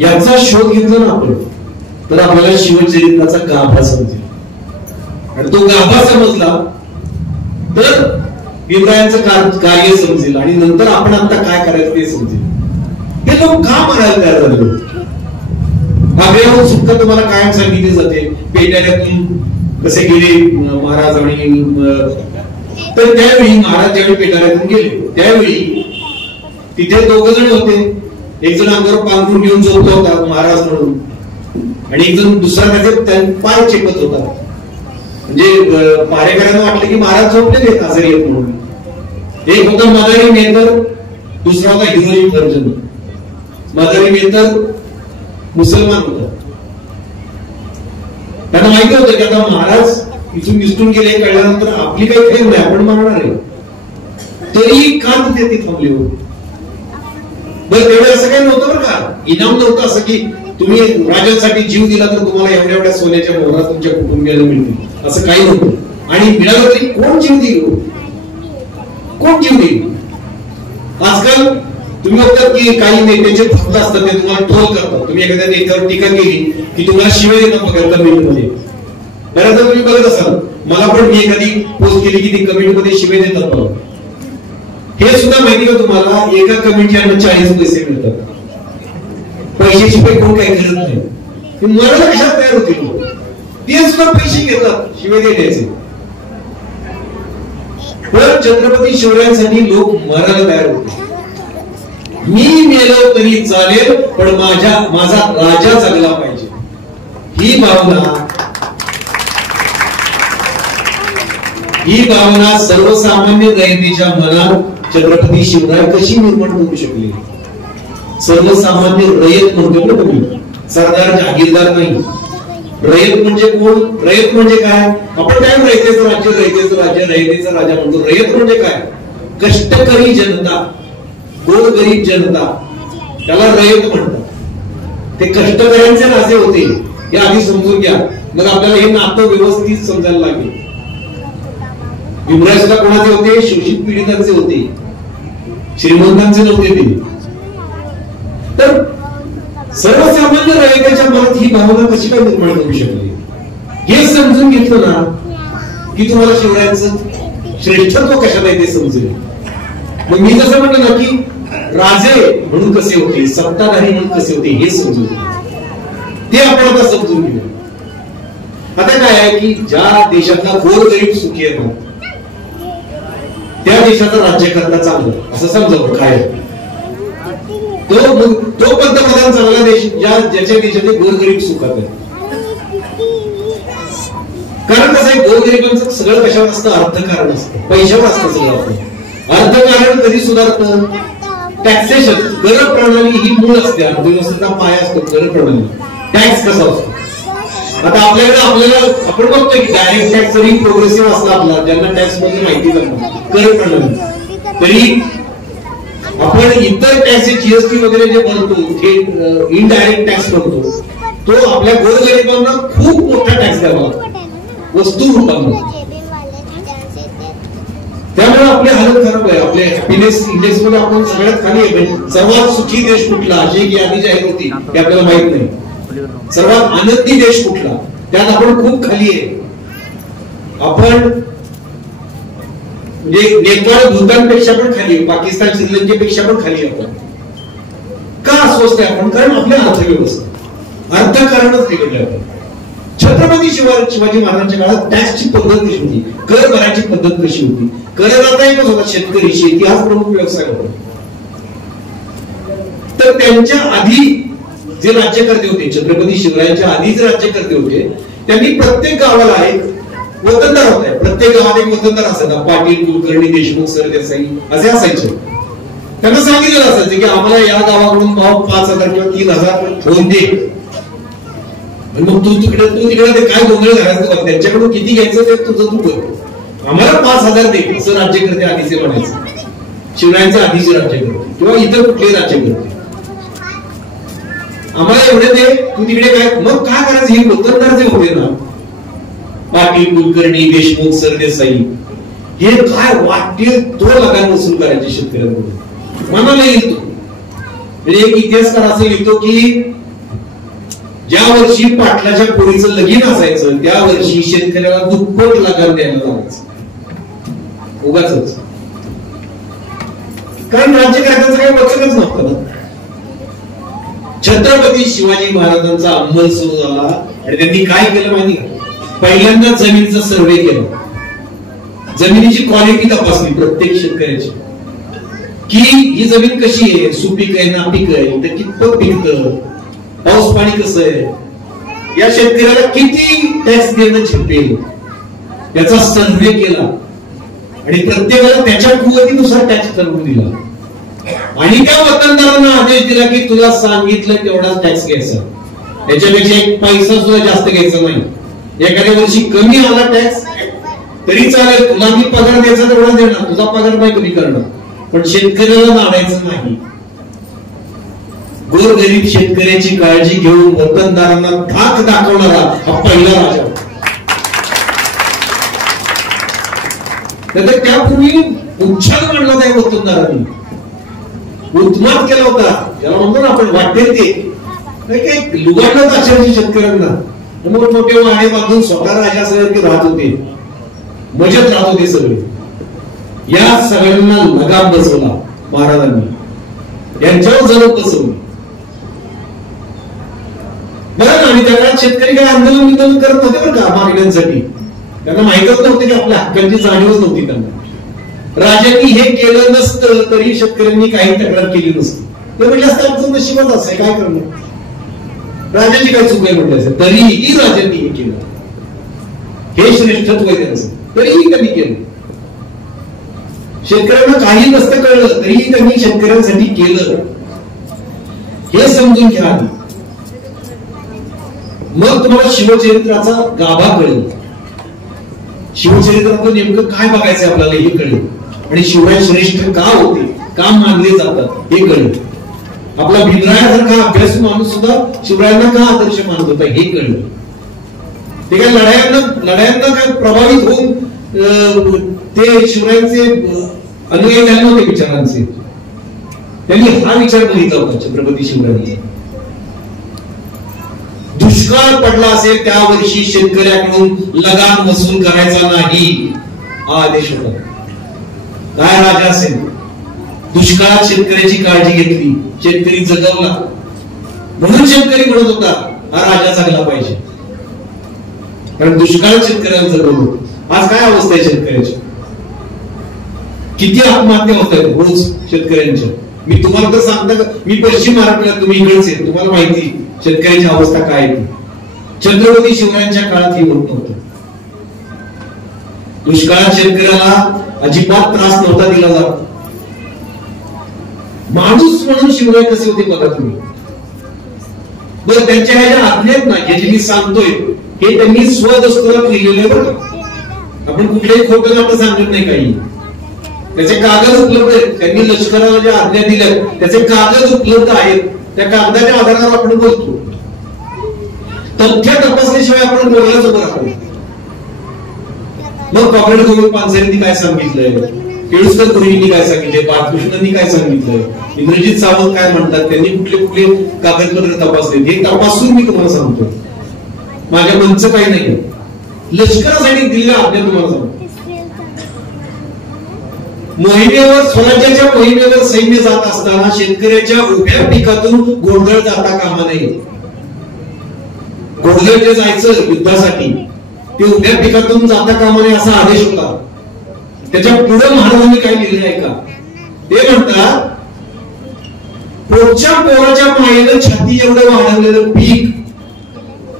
याचा शोध घेतला ना आपण तर आपल्याला शिवचरित्राचा गाभा समजेल. आणि तो गाभा समजला तर भीमरायांचं कार्य समजेल आणि नंतर आपण आता काय करायचं ते समजेल. हे लोक का मारायला तयार झाले? आग्र्याहून सुटका तुम्हाला कायम सांगितली जाते. पेटाऱ्यातून कसे गेले महाराज आणि तर त्यावेळी महाराज ज्यावेळी पेटाऱ्यातून गेले त्यावेळी तिथे 2 जण होते. एक जण अंगावर पांघरून घेऊन झोपला होता महाराज म्हणून आणि एक जण दुसरा त्याचे पाय चेपत होता. म्हणजे पारेकरांना वाटलं की महाराज झोपले आजारी आहेत म्हणून. एक होता मदारी मेहतर, दुसरा होता हिरोई फर्जन. मदारी मेहतर मुसलमान होता. त्यांना माहिती होतं की आता महाराज इथून निसटून गेले कळल्यानंतर आपली काही खेळ नाही, आपण मारणार आहे. तरी का तिथे ते थांबले होते? बरं तेवढं असं काही नव्हतं बरं का, इनाम नव्हतं असं की तुम्ही राजांसाठी जीव दिला तर तुम्हाला एवढ्या एवढ्या सोन्याच्या मोहरा तुमच्या कुटुंबियाला मिळतील, असं काही नव्हतं. आणि मिळालं तरी कोण जीव देईल? कोण जीव देईल? आजकाल तुम्ही बघतात की काही नेत्याचे भक्त असतात ते तुम्हाला ट्रोल करतात. तुम्ही एखाद्या नेत्यावर टीका केली की तुम्हाला शिवाय देणं पकडतात मीडियामध्ये. बऱ्याचदा तुम्ही बघत असाल मला पण मी एखादी पोस्ट केली की ती कमेंट मध्ये शिवे देतात मला. हे सुद्धा माहिती का तुम्हाला, एका कमेंटच्या 40 पैसे मिळतात. पैशाची काही कोण काही करत नाही. मरायला कशात तयार होतील, ते सुद्धा पैसे घेतात शिवे देण्याचे. पण छत्रपती शिवरायांसाठी लोक मरायला तयार होते. मी मेलो तरी चालेल, पण माझा राजा जगला पाहिजे, ही भावना सर्वसामान्य रयतेच्या मनात छत्रपती शिवराय कशी निर्माण करू शकले. सर्वसामान्य रयत म्हणतो ना तुम्ही, सरदार जागीरदार नाही. रयत म्हणजे कोण? रयत म्हणजे काय? आपण काय रयतेचं राज्य रयतेचा राजा म्हणतो. रयत म्हणजे काय? कष्टकरी जनता, गोरगरीब जनता, त्याला रयत म्हणतात. ते कष्टकऱ्यांचे राजे होते हे आधी समजून घ्या, मग आपल्याला हे नातं व्यवस्थित समजायला लागेल. भीमराय सुद्धा कोणाचे होते? शोषित पीडितांचे होते, श्रीमंतांचे नव्हते ते. तर सर्वसामान्य रयतेच्या मनात ही भावना कशी काय निर्माण करू शकली, हे समजून घेतलं ना की तुम्हाला शिवरायांचं श्रेष्ठत्व कशाला आहे ते समजेल. मग मी जसं म्हटलं ना की राजे म्हणून कसे होते, सत्ताधारी म्हणून कसे होते हे समजून, ते आपण आता समजून घेऊ. आता काय आहे की ज्या देशातला गोरगरीब सुखी आहे ना, त्या देशाचं राज्य करणं चांगलं असं समजावं. काय तो पंतप्रधान चांगला देश ज्याच्या देशातले गोरगरीब सुखात आहे. कारण कसं आहे, गोरगरिबांचं सगळं कशावर असतं? अर्थकारण असतं, पैशावर असतं सगळं. अर्थकारण कधी सुधारतं? टॅक्सेशन, कर प्रणाली ही मूळ असते, अर्थव्यवस्थेचा पाया असतो कर प्रणाली. टॅक्स कसा असतो? आता आपल्याला आपण बघतोय की डायरेक्ट टॅक्स जरी प्रोग्रेसिव्ह असला आपला, ज्यांना टॅक्स मध्ये माहिती नाही कर प्रणाली, तरी आपण इतर टॅक्स जीएसटी वगैरे जे भरतो, थेट इनडायरेक्ट टॅक्स भरतो, तो आपल्या गोरगरिबांना खूप मोठा टॅक्स द्यावा लागतो वस्तू रूपामध्ये. त्यामुळे आपली हालत खराब आहे. आपल्या हॅपीनेस इंडेक्स मध्ये आपण सगळ्यात खाली आहे. सर्वात सुखी देश कुठला अशी एक यादी जाहीर होती, ते आपल्याला माहित नाही. सर्वात आनंदी देश कुठला, त्यात आपण खूप खाली आहे. आपण म्हणजे नेपाळ भूतानपेक्षा पण खाली आहे, पाकिस्तान श्रीलंकेपेक्षा पण खाली आहे. आपण का अस्वस्थ आहे आपण? कारण आपल्या अर्थव्यवस्था, अर्थकारणच बिघडलं. आपण छत्रपती शिवाजी महाराजांच्या काळात टॅक्सची पद्धत कशी होती, कर भरायची पद्धत कशी होती? करदाता एकच होता, शेतकरी, शेती हाच प्रमुख व्यवसाय होता. तर त्यांच्या आधी जे राज्यकर्ते होते, छत्रपती शिवरायांच्या आधी जे राज्यकर्ते होते, त्यांनी प्रत्येक गावाला एक वतनदार होते. प्रत्येक गावात एक वतनदार असायचा, पाटील, कुलकर्णी, देशमुख, सरदेसाई असे असायचे. त्यांना सांगितलेलं असायचं की आम्हाला या गावाकडून भाव 5,000 किंवा 3,000 होऊन दे. मग तू तिकडे ते काय गोंधळ घालायचं, त्यांच्याकडून किती घ्यायचं ते तुझं तू कर, आम्हाला 5,000 दे, असं राज्यकर्ते आधीचे म्हणायचे. शिवरायांचे आधीचे राज्यकर्ते किंवा इतर कुठले राज्यकर्ते, आम्हाला एवढे दे, तू तिकडे काय. मग काय करायचं, हे वतनदार जे होते ना, पाटील, कुलकर्णी, देशमुख, सरदेसाई, हे काय वाटेल तो लगान वसूल करायचे शेतकऱ्यांकडून. मनाला येईल तो. म्हणजे एक इतिहासकार असं लिहितो की ज्या वर्षी पाटलाच्या पोरीचं लगीन असायचं, त्या वर्षी शेतकऱ्याला दुप्पट लगान द्यायला लागायचं, उगाच. कारण राज्यकर्त्यांचं काही वचनच नव्हतं ना. छत्रपती शिवाजी महाराजांचा अंमल सुरू झाला आणि त्यांनी काय केलं माहिती का? पहिल्यांदा जमिनीचा सर्वे केला, जमिनीची क्वालिटी तपासली प्रत्येक शेतकऱ्याची, की ही जमीन कशी आहे, सुपीक आहे, नापीक आहे, तर कितपत पिकतं, पाऊस पाणी कसं आहे, या शेतकऱ्याला किती टॅक्स देणं झेपेल याचा सर्वे केला आणि प्रत्येकाला त्याच्या कुवतीनुसार टॅक्स ठरवून दिला. आणि त्या वतनदारांना आदेश दिला की तुला सांगितलं तेवढाच टॅक्स घ्यायचा, त्याच्यापेक्षा एक पैसा सुद्धा जास्त घ्यायचा नाही. एखाद्या वर्षी कमी आला टॅक्स तरी चालेल, तुला मी पगार द्यायचा तेवढा देणार, तुझा पगार नाही कमी करणार, पण शेतकऱ्याला नाडायचं नाही. गोरगरीब शेतकऱ्याची काळजी घेऊन वतनदारांना धाक दाखवणारा हा पहिला राजा. तर त्यापूर्वी उच्छाद मांडला त्या वतनदारांनी, उत्माद केला होता, ज्याला म्हणतो ना आपण वाटेल ते लुबाडलं आचार्य शेतकऱ्यांना. मोठमोठे वाणे बांधून स्वतः राजासारखे राहत होते मजेत राहत होते सगळे. या सगळ्यांना लगाम बसवला महाराजांनी, यांच्यावर जरूर बसवली. बरं, आणि त्या काळात शेतकरी काय आंदोलन करत होते बरं का मागण्यांसाठी. त्यांना माहितच नव्हते की आपल्या हक्कांची जाणीवच नव्हती त्यांना. राजांनी हे केलं नसतं तरी शेतकऱ्यांनी काही तक्रार केली नसती. ते म्हटलं असतं आमचं नशीबच असं काय करणार, राजाची काय चूक आहे म्हटलं असं. तरीही राजांनी हे केलं, हे श्रेष्ठत्व आहे त्यांचं, तरीही त्यांनी केलं. शेतकऱ्यांना काही नसतं कळलं तरीही त्यांनी शेतकऱ्यांसाठी केलं, हे समजून घ्या. मग तुम्हाला शिवचरित्राचा गाभा कळेल. शिवचरित्रातलं नेमकं काय बघायचंय आपल्याला हे कळेल, आणि शिवराय श्रेष्ठ का होते, का मानले जातात हे कळेल. आपला भीमरायासारखा अभ्यासू माणूस सुद्धा शिवरायांना का आदर्श मानत होता हे कळलं. ते काय लढायांना काय प्रभावित होऊन ते शिवरायांचे अनुयायी झाले नव्हते विचारांचे. त्यांनी हा विचार बघितला होता छत्रपती शिवरायांचा. दुष्काळ पडला असेल त्या वर्षी शेतकऱ्याकडून लगान वसूल करायचा नाही, हा आदेश होता. काय राजा असेल, दुष्काळात शेतकऱ्याची काळजी घेतली, शेतकरी जगवला, म्हणून शेतकरी म्हणत होता हा राजा जगला पाहिजे, कारण दुष्काळात शेतकऱ्याला जगवलं. आज काय अवस्था आहे शेतकऱ्याची, किती आत्महत्या होत आहेत रोज शेतकऱ्यांच्या. मी तुम्हाला तर सांगता का, मी पश्चिम महाराष्ट्रात, तुम्ही इकडेच आहे, तुम्हाला माहिती शेतकऱ्याची अवस्था काय आहे. छत्रपती शिवरायांच्या काळात हे होत नव्हतं. दुष्काळात शेतकऱ्याला अजिबात त्रास नव्हता दिला जात. माणूस म्हणून शिवराय कसे होते बघा तुम्ही. बरं, त्यांच्या ह्या ज्या आज्ञेत ना, हे जे मी सांगतोय हे त्यांनी स्वदस्तुरात लिहिलेले बरं. आपण कुठल्याही खोटं नाटं सांगत नाही काही. त्याचे कागद उपलब्ध आहेत. त्यांनी लष्कराला ज्या आज्ञा दिल्या त्याचे कागद उपलब्ध आहेत. त्या कागदाच्या आधारावर आपण बोलतो. तथ्य तपासल्याशिवाय आपण बोलायचं बरं आपण. मग कॉम्रेड गोविंद पानसरेंनी काय सांगितलंय, केळुसकर गुरुजींनी काय सांगितलंय, बाळकृष्णांनी काय सांगितलंय, इंद्रजित सावंत काय म्हणतात, त्यांनी कुठले कुठले कागदपत्र तपासले हे तपासून मी तुम्हाला सांगतो. माझ्या मनचं काही नाही. लष्करासाठी दिलेल्या आज्ञा तुम्हाला सांगतो. मोहिमेवर, स्वराज्याच्या मोहिमेवर सैन्य जात असताना शेतकऱ्याच्या उभ्या पिकातून गोंधळ जाता कामा नये. गोंधळ जे जायचं युद्धासाठी ते उभ्या पिकातून जाता कामा नये असा आदेश होता. त्याच्या पुढे महाराजांनी काय लिहिलं आहे का, ते म्हणतात पोटच्या पोराच्या मायेनं छाती एवढं वाढवलेलं पीक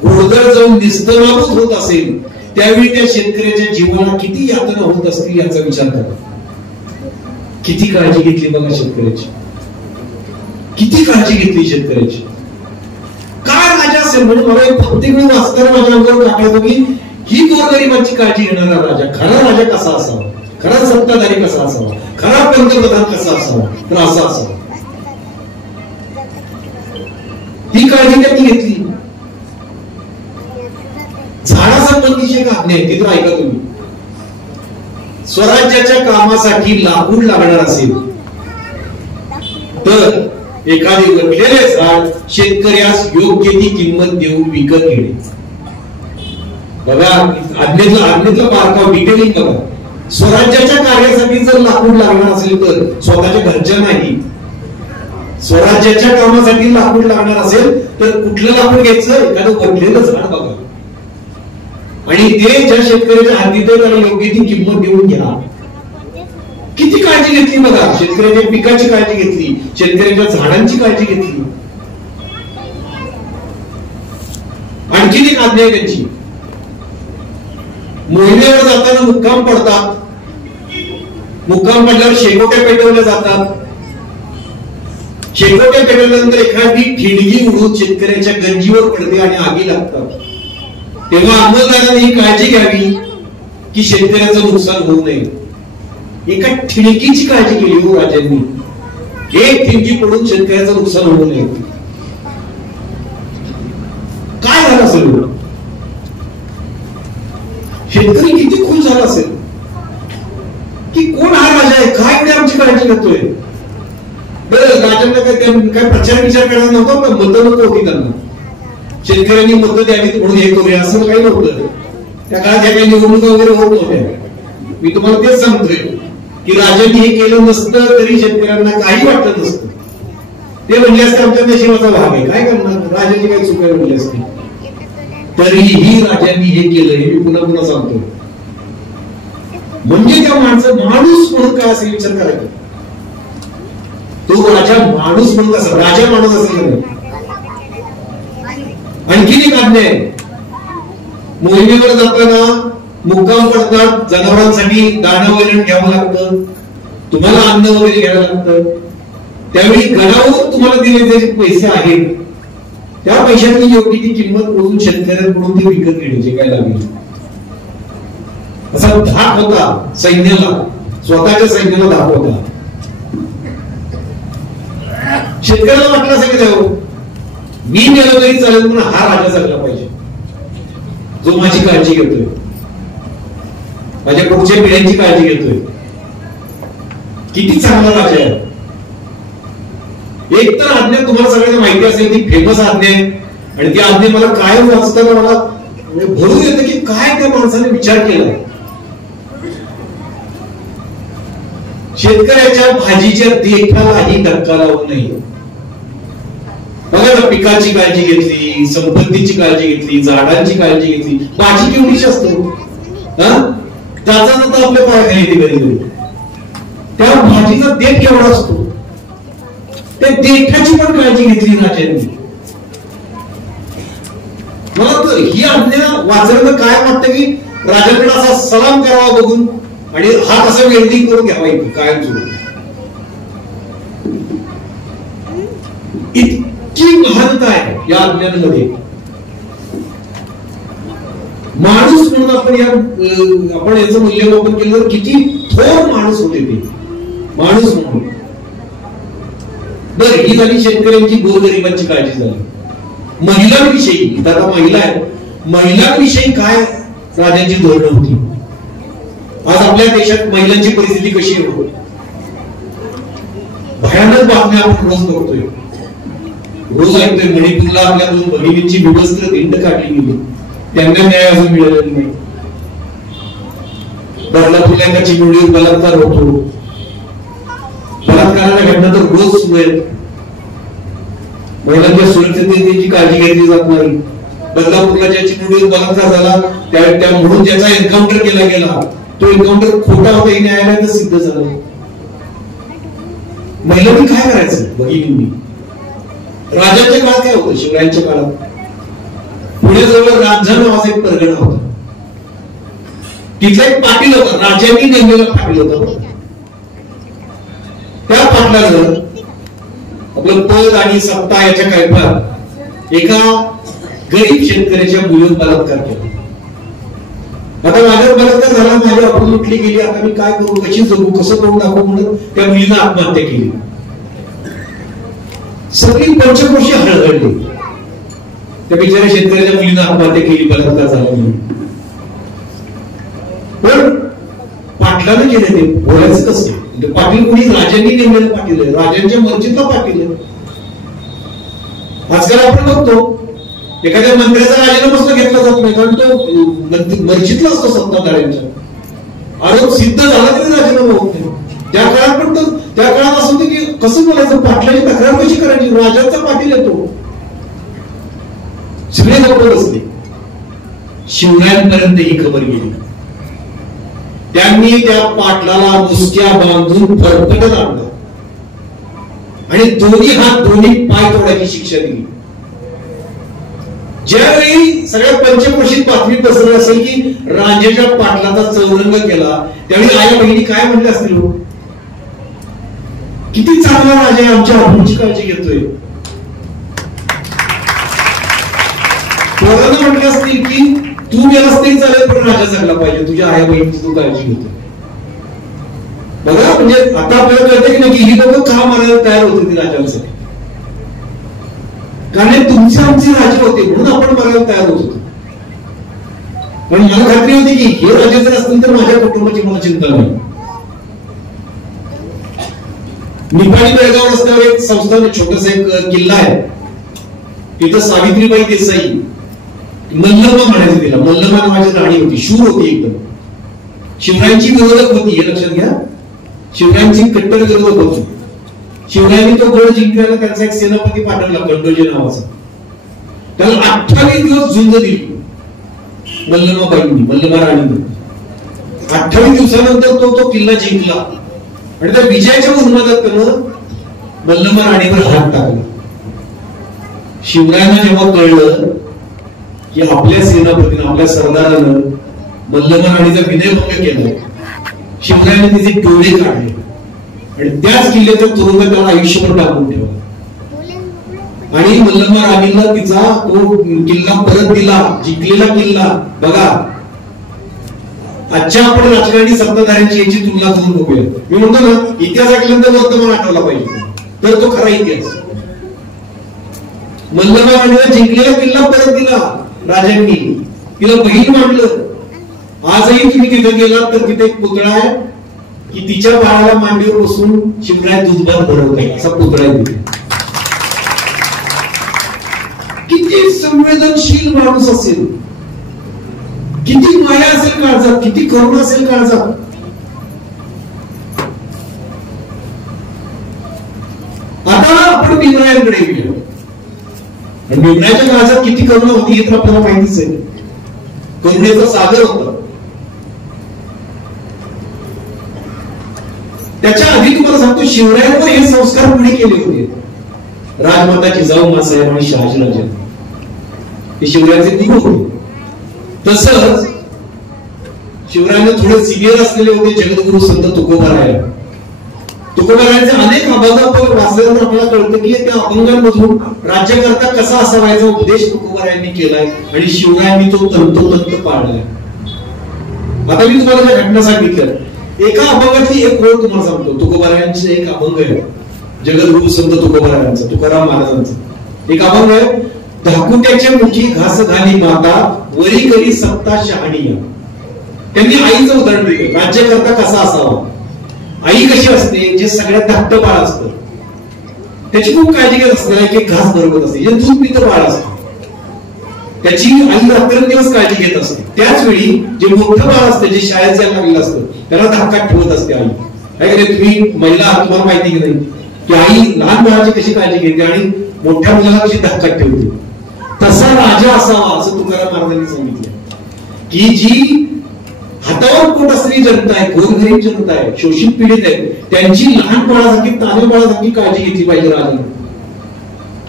गोंधळ जाऊन निस्तनाभूत होत असेल त्यावेळी त्या शेतकऱ्याच्या जीवनाला किती यातना होत असतील याचा विचार करा. किती काळजी घेतली बघा शेतकऱ्याची, किती काळजी घेतली शेतकऱ्याची. काय राजा असेल म्हणजे मला प्रत्येक वेळी वाचताना माझ्या अंगावर टाकलं की ही गोरगरिबांची काळजी घेणारा राजा, खरा राजा कसा असावा, खरा सत्ताधारी कसा असावा, खरा पंतप्रधान कसा असावा, तर असा असावा. ही काळजी त्यांनी घेतली. झाडासंबंधीची एक आज्ञा आहे, ती तर ऐका तुम्ही. स्वराज्याच्या कामासाठी लाकूड लागणार असेल तर एखादे वडलेले झाड शेतकऱ्यास योग्य ती किंमत देऊन विकत घेणे. बघा आज्ञेतलं बारकाव डिटेलिंग बघा. स्वराज्याच्या कार्यासाठी जर लाकूड लागणार असेल तर स्वतःच्या घरच्या नाही, स्वराज्याच्या कामासाठी लाकूड लागणार असेल तर कुठलं लाकूड घ्यायचं, एखादं वडलेलं झाड बघा आणि ते ज्या शेतकऱ्याच्या हातीत त्याला योग्य ती किंमत देऊन घ्या. किती काळजी घेतली बघा, शेतकऱ्याच्या पिकाची काळजी घेतली, शेतकऱ्याच्या झाडांची काळजी घेतली. आणखी एक आज्ञा आहे त्यांची. मोहिमेवर जाताना मुक्काम पडतात, मुक्काम पडल्यावर शेकोट्या पेटवल्या जातात. शेकोट्या पेटवल्यानंतर एखादी ठिणगी उडून शेतकऱ्याच्या गंजीवर पडते आणि आगी लागतात. तेव्हा अंमलदारांनी ही काळजी घ्यावी की शेतकऱ्याचं नुकसान होऊ नये. एका ठिणकीची काळजी केली हो राजांनी. एक ठिणगी पडून शेतकऱ्याचं नुकसान होऊ नये. काय झालं असेल, शेतकरी किती खुश झाला असेल की कोण हा राजा आहे, काय एवढी आमची काळजी घेतोय. बरं, राजांना काय प्रचार विचार करायला नव्हता, पण मतं नको होती त्यांना. शेतकऱ्यांनी मतं द्यावीत म्हणून हे करूया असं काही नव्हतं. त्या काळात काही निवडणुका वगैरे होत नव्हत्या. मी तुम्हाला तेच सांगतोय की राजांनी हे केलं नसतं तरी शेतकऱ्यांना काही वाटत नसतं. ते म्हणले असते आमच्या नशिबाचा भाग आहे, काय करणार, राजाची काही चूक आहे म्हणले असते. तरीही राजांनी हे केलं, हे मी पुन्हा पुन्हा सांगतो. म्हणजे त्या माणूस म्हणून काय असेल विचार करायचा. तो राजा माणूस म्हणून कसा, राजा माणूस असेल. आणखीन एक आज्ञा आहे, मोहिमेवर जाताना मुक्काम पडतात, जनावरांसाठी दाणं वगैरे घ्यावं लागतं, तुम्हाला अन्न वगैरे घ्यावं लागतं. त्यावेळी गडावर तुम्हाला दिलेले जे पैसे आहेत त्या पैशांची योग्य ती किंमत मोजून शेतकऱ्यांकडून ते विकत घेण्याचे काय लागेल. असा धाक होता सैन्याला, स्वतःच्या सैन्याला धाक होता. शेतकऱ्याला वाटलं असं की द्यावं, मी गेलो तरी चालेल पण हा राजा जगला पाहिजे, जो माझी काळजी घेतोय, माझ्या पुढच्या पिढ्यांची काळजी घेतोय. किती चांगला राजा आहे. एक तर आज्ञा तुम्हाला सगळ्यांना माहिती असेल, ती फेमस आज्ञा आहे आणि ती आज्ञा मला कायम वाचताना मला भरून येतं की काय त्या माणसाने विचार केला. शेतकऱ्याच्या भाजीच्या देठालाही धक्का लावू नये. बघा, पिकाची काळजी घेतली, संपत्तीची काळजी घेतली, झाडांची काळजी घेतली. भाजी केवढीशी असतो, जाता जाता आपल्या पायाखाली येते कधी कधी. त्या भाजीचा देठ केवढा असतो, त्या देठाची पण काळजी घेतली राजांनी. मला तर ही आज्ञा वाचल्यानं काय वाटतं की राजाकडे असा सलाम करावा बघून आणि हात असा वेल्डिंग करून घ्यावा कायम सुरू. इतकी महानता आहे या आज्ञांमध्ये. माणूस म्हणून आपण याचं मूल्यमापन केलं तर किती थोर माणूस होते ते माणूस म्हणून. बरं, ही झाली शेतकऱ्यांची, गोरगरिबांची काळजी झाली. महिलांविषयी, आता महिला आहे, महिलांविषयी काय राजांची धोरणं होती. आज आपल्या देशात महिलांची परिस्थिती कशी आहे, भयानक बातम्या आपण रोज बघतोय, रोज ऐकतोय. मणिपूरला आपल्या 2 भगिनींची विवस्त्र दिंड काढली गेली, त्यांना न्याय अजून मिळालेला नाही. बदलापूरला एका चिमुरडीवर बलात्कार होतो, बलात्काराच्या घटना तर रोज सुरू आहेत. महिलांच्या सुरक्षिततेची काळजी घेतली जात नाही. बदलापूरला ज्या चिमुरडीवर बलात्कार झाला त्या म्हणून ज्याचा एन्काउंटर केला गेला तो एन्काउंटर खोटा होता हे न्यायालयात सिद्ध झालं. महिलांनी काय करायचं भगिनींनी. राजांच्या काळात काय होतं, शिवरायांच्या काळात पुण्याजवळ रांझा नावाचा एक परगणा होता. तिथला एक पाटील होता, राजांनी नेमलेला पाटील होता. त्या पाटलानं आपलं पद आणि सत्ता याच्या कायद्यात एका गरीब शेतकऱ्याच्या मुलीवर बलात्कार केला. आता माझ्यावर बलात्कार झाला, माझी आपण उठली गेली, आता मी काय करू, कशी जगू, कसं करून दाखवू म्हणून त्या मुलीनं आत्महत्या केली. सगळी पंचक्रोशी हळहळली. त्या बिचाऱ्या शेतकऱ्याच्या मुलीनं आत्महत्या केली बलात्कार झाला म्हणून. पण पाटलाने केले ते बोलायचं कसं. पाटील कोणी राजांनी नेमलेलं पाटील आहे, राजांच्या मर्जीतला पाटील आहे. आजकाल आपण बघतो एखाद्या मंत्र्याचा राजीनामा घेतला जात नाही, कारण तो मर्जीतला असतो सत्ताधाऱ्यांच्या. आरोप सिद्ध झाला तरी राजीनामा होत नाही. त्या काळात पण त्या काळात असं होतं की कसं बोलायचं, पाटलाची तक्रार कशी करायची, राजांचा पाटील येतो. सगळे लोक बसले. शिवरायांपर्यंत ही खबर गेली. त्यांनी त्या पाटलाला मुसक्या बांधून फरफटत आणलं आणि दोन्ही हात दोन्ही पाय तोडायची शिक्षा दिली. ज्यावेळी सगळ्या पंचक्रोशीत बातमी पसरली असेल की राजाच्या पाटलाचा चौरंग केला, त्यावेळी आया बहिणी काय म्हणले असतील, किती चांगला राजा आहे, आमच्या आबरूची काळजी घेतोय. पोरांना म्हटले असतील की तू गेलास तरी चालेल पण राजा जगला पाहिजे, तुझ्या आया बहिणीची तू काळजी घेतो. बघा, म्हणजे आता आपल्याला कळतं की नाही ही लोक का मारायला तयार होते राजांसाठी. कारण तुमचे आमचे राजे होते म्हणून आपण मारायला तयार होत होतो. पण मला खात्री होती की हे राजे जर असतील तर माझ्या कुटुंबाची मला चिंता नाही. निपाणी बेळगाव रस्त्यावर एक संस्थान छोटस एक किल्ला आहे, तिथं सावित्रीबाई देसाई, मल्लमा म्हणायचं तिला, मल्लमा नावाची राणी होती, शूर होती एकदम. शिवरायांची विरोधक होती, हे लक्षात घ्या. शिवरायांची कट्टर विरोधक होती. शिवरायांनी तो गड जिंकायला त्यांचा एक सेनापती पाठवला, कंडोजी नावाचा. त्याला 28 दिवस झुंज दिली मल्लमाबाईंनी, मल्लमा राणींनी. 28 दिवसानंतर तो किल्ला जिंकला आणि त्या विजयाच्या उन्मादात त्यानं मल्लमा राणीवर हात टाकला. शिवरायांना जेव्हा कळलं की आपल्या सेनापतीनं, आपल्या सरदारानं मल्लमा राणीचा विनयभंग केला, शिवरायांनी तिचे डोळे काढले आणि त्याच किल्ल्याच्या तुरुंगात त्याला आयुष्यभर टाकून ठेवला. आणि मल्लमा राणीला तिचा तो किल्ला परत दिला, जिंकलेला किल्ला. बघा, आजच्या आपण राजकारणी सत्ताधाऱ्यांची याची तुलना करून बघूया. मी म्हणतो ना, इतिहास ऐकल्यानंतर वर्तमान आठवला पाहिजे, तर तो खरा इतिहास. मल्लमा राणीला जिंकलेला किल्ला परत दिला राजांनी, तिला बहीण मानलं. आजही तुम्ही तिथे गेलात तर तिथे एक पुतळा आहे की तिच्या बाळाला मांडीवर बसून शिवराय दूधभात भरवतात, असा पुतळा आहे तिथे. किती संवेदनशील माणूस असेल, किती माया असेल काळजात, किती करुणा असेल काळजात. आता आपण भीमरायांकडे गेलो. भीमरायाच्या काळजात किती करुणा होती हे तर आपल्याला माहितीच आहे. करुणेचा सागर होता. त्याच्या आधी तुम्हाला सांगतो, शिवरायांवर हे संस्कार पुढे केले होते राजमाता जिजाऊ माँसाहेब आणि शहाजीराजे. हे शिवरायांचे गुरु होते. तसंच शिवरायांना थोडे सिनियर असलेले होते जगद्गुरु संत तुकोबाराय. तुकोबारायांचे अनेक अभंग आपण वाचल्यानंतर आपल्याला कळतं की त्या अभंगांमधून राज्यकर्ता कसा असावा याचा उपदेश तुकोबारायांनी केलाय आणि शिवरायांनी तो तंतोतंत पाळलाय. आता मी तुम्हाला ज्या घटना सांगितल्या, एका अभंगातली एक ओळ तुम्हाला सांगतो. तुकोबारायांचे एक अभंग आहे, जगद्गुरु संत तुकोबारायांचा, तुकाराम महाराजांचा एक अभंग आहे. धाकुट्याच्या मुखी घास घाली माता, वरी करी सत्ता शहाणिया. त्यांनी आईचं उदाहरण दिलं, राज्यकर्ता कसा असावा. आई कशी असते, जे सगळ्यात धाकटं बाळ असतं त्याची खूप काळजी घेत असते, एक घास भरवत असते, जे दूध पितं बाळ असतं त्याची आई रात्रंदिवस काळजी घेत असते. त्याच वेळी जे मोठं बाळ असतं, जे शाळेत जायला लागलेलं असतं, त्याला धाकात ठेवत असते आई. काय की तुम्ही महिला तुम्हाला माहिती की नाही की आई लहान बाळाची कशी काळजी घेते आणि मोठ्या मुलाला कशी धाकात ठेवते. तसा राजा असावा असं तुकाराम महाराजांनी सांगितलं की जी हातावर पोट असलेली जनता आहे, गोरगरीब जनता आहे, शोषित पीडित आहे, त्यांची लहान बाळासारखी, तान्ह्या बाळासारखी काळजी घेतली पाहिजे राजाने.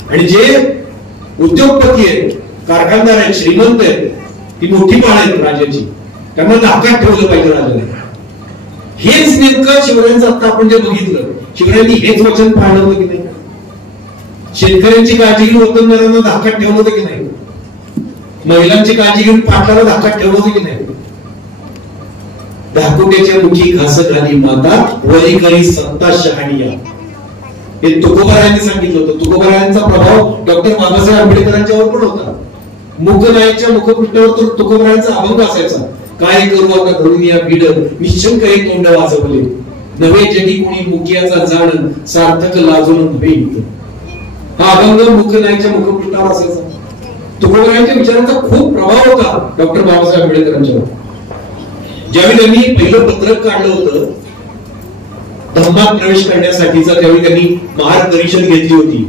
आणि जे उद्योगपती आहेत, कारखानदार आहेत, श्रीमंत आहेत, ती मोठी बाळ आहेत राजाची, त्यांना धाकात ठेवलं पाहिजे राजाने. हेच नेमकं शिवरायांचं आता आपण जे बघितलं, शिवरायांनी हेच वचन पाळलं होतं की नाही. शेतकऱ्यांची काळजी घेऊन वतनदारांना धाकात ठेवलं होतं की नाही. महिलांची काळजी घेऊन पाटलाला धाकात ठेवलं होतं की नाही. धाकुट्याच्या मुखी घास घाली माता, वरी करी सत्ता शहाणिया. हे तुकोबारायांनी सांगितलं होतं. तुकोबारायांचा प्रभाव डॉक्टर बाबासाहेब आंबेडकरांच्यावर पण होता. मूकनायकच्या मुखपृष्ठावर तर तुकोबारायांचा अभंग असायचा. काय करू आता धरून या भीड, निश्चंक हे तोंड वाजवले, नवे जगी कोणी मुकियाचा जाण, सार्थक लाजून नव्हे. हा अभंग मूकनायकच्या मुखपृष्ठावर असायचा. तुकोबारायांच्या विचारांचा खूप प्रभाव होता डॉक्टर बाबासाहेब आंबेडकरांच्यावर. ज्यावेळी त्यांनी पहिलं पत्रक काढलं होतं धम्मात प्रवेश करण्यासाठीचा, त्यावेळी त्यांनी महार परिषद घेतली होती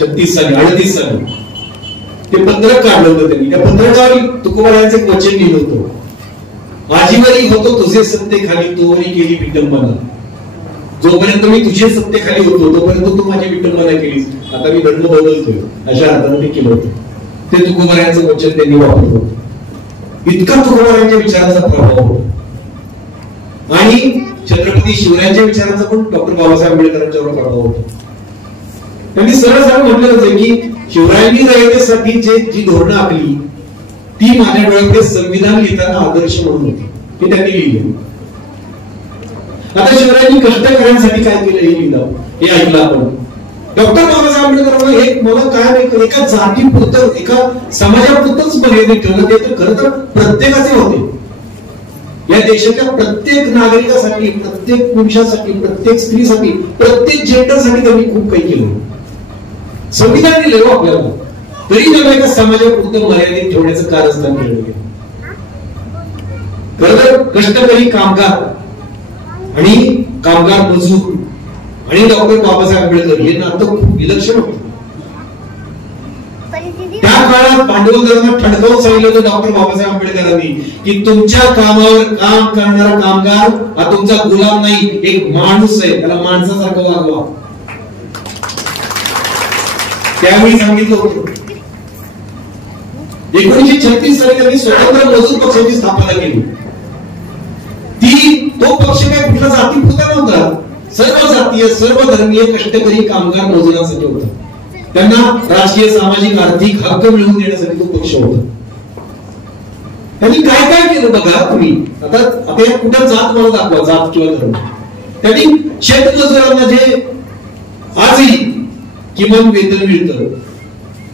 36 साली, 38 साली. ते पत्रक काढलं होतं त्यांनी. त्या पत्रकावर तुकोबारायांचं एक वचन लिहिलं होतं, आजीवरी होतो तुझे सत्ते खाली, तोवरी केली विटंबना. जोपर्यंत मी तुझे सत्ते खाली होतो तोपर्यंत तू माझी विटंबना केलीस, आता मी धर्म बदलतोय, अशा अर्थाने ते केलं होतं. ते तुकोबारायांचं वचन त्यांनी वापरलं होतं. इतका तुकोबारायांच्या विचारांचा प्रभाव होता. आणि छत्रपती शिवरायांच्या विचारांचा पण डॉक्टर बाबासाहेब आंबेडकरांच्यावर प्रभाव होता. त्यांनी सरळ सरळ म्हटलं होतं की शिवरायांनी रयतेसाठी जी धोरणं आखली ती माझ्या डोळ्यामध्ये संविधान लिहिताना आदर्श म्हणून होती, हे त्यांनी लिहिलं. आता शिवरायांनी कष्टकऱ्यांसाठी काय केलं हे लिहिलं, हे ऐकलं आपण. डॉक्टर बाबासाहेब आंबेडकरांना एक मला काय नाही, एका जातीपुरतं, एका समाजापुरतंच मर्यादित ठेवलं. ते तर खरं तर प्रत्येकाचे होते. या देशाच्या प्रत्येक नागरिकासाठी, प्रत्येक पुरुषासाठी, प्रत्येक स्त्रीसाठी, प्रत्येक जेंडरसाठी त्यांनी खूप काही केलं. संविधान दिलं आपल्याला, तरी त्यांना एका समाजापुरतं मर्यादित ठेवण्याचं कारस्थान केलं. खरं तर कष्टकरी कामगार आणि कामगार मजूर आणि डॉक्टर बाबासाहेब आंबेडकर हे नातं खूप विलक्षण होतं. त्या काळात भांडवलदारांना ठणकावून सांगितलं होतं डॉक्टर बाबासाहेब आंबेडकरांनी की तुमच्या कामावर काम करणारा कामगार हा तुमचा गुलाम नाही, एक माणूस आहे, त्याला माणसासारखं वागवा. त्यावेळी सांगितलं होतं. 1936 साली त्यांनी स्वतंत्र मजूर पक्षाची स्थापना केली. तो पक्ष काय कुठला जातीपुरता नव्हता, सर्व जातीय सर्व धर्मीय कष्टकरी कामगार मजुरांसाठी होता. त्यांना राजकीय सामाजिक आर्थिक हक्क मिळवून देण्यासाठी तो पक्ष होता. त्यांनी काय काय केलं बघा तुम्ही. आता या कुठं जात मला दाखवा, जात किंवा धर्म. त्यांनी शेतमजुरांना जे आजही किमान वेतन मिळतं,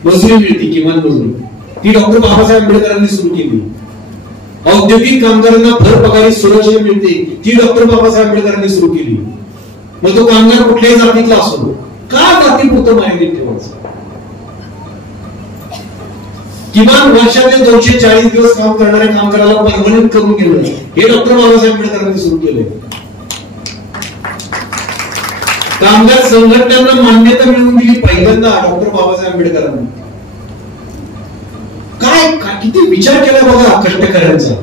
मजुरी मिळते, किमान मजुरी, ती डॉक्टर बाबासाहेब आंबेडकरांनी सुरू केली. औद्योगिक कामगारांना भर पगारी सुरक्षा मिळते, ती डॉक्टर बाबासाहेब आंबेडकरांनी सुरू केली. मग तो कामगार कुठल्याही जातीतला असो, का जातीपुरतं मर्यादित ठेवायचं? किमान वर्षाचे 240 दिवस काम करणाऱ्या कामगाराला परमनंट करून घेणं हे डॉक्टर बाबासाहेब आंबेडकरांनी सुरू केले. कामगार संघटनांना मान्यता मिळवून दिली पहिल्यांदा डॉक्टर बाबासाहेब आंबेडकरांनी. काय किती विचार केला बघा कष्टकऱ्यांचा.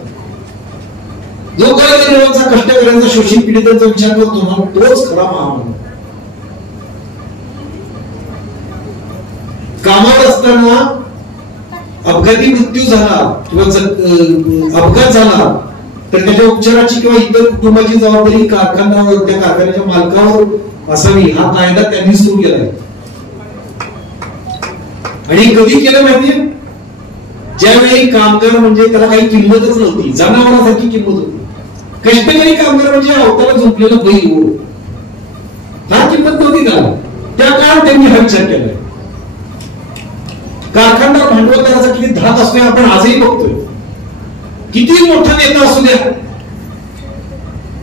जो गोरगरिबांचा कष्टकऱ्यांचा शोषित पीडितांचा विचार करतो ना, तोच खरा महामानव. कामात असताना अपघाती मृत्यू झाला किंवा अपघात झाला तर त्याच्या उपचाराची किंवा इतर कुटुंबाची जबाबदारी कारखान्यावर, त्या कारखान्याच्या मालकावर असावी, हा कायदा त्यांनी सुरू केला. आणि कधी केलं माहितीये? ज्यावेळी कामगार म्हणजे त्याला काही किंमतच नव्हती, जनावरांसारखी किंमत होती. कष्टकरी कामगार म्हणजे अवताला झोपलेला बैल हो, हा किंमत नव्हती त्याला. त्या काळात त्यांनी हा विचार केलाय. कारखानदार भांडवलदाराचा किती धाक असतोय आपण आजही बघतोय. किती मोठा नेता असू द्या,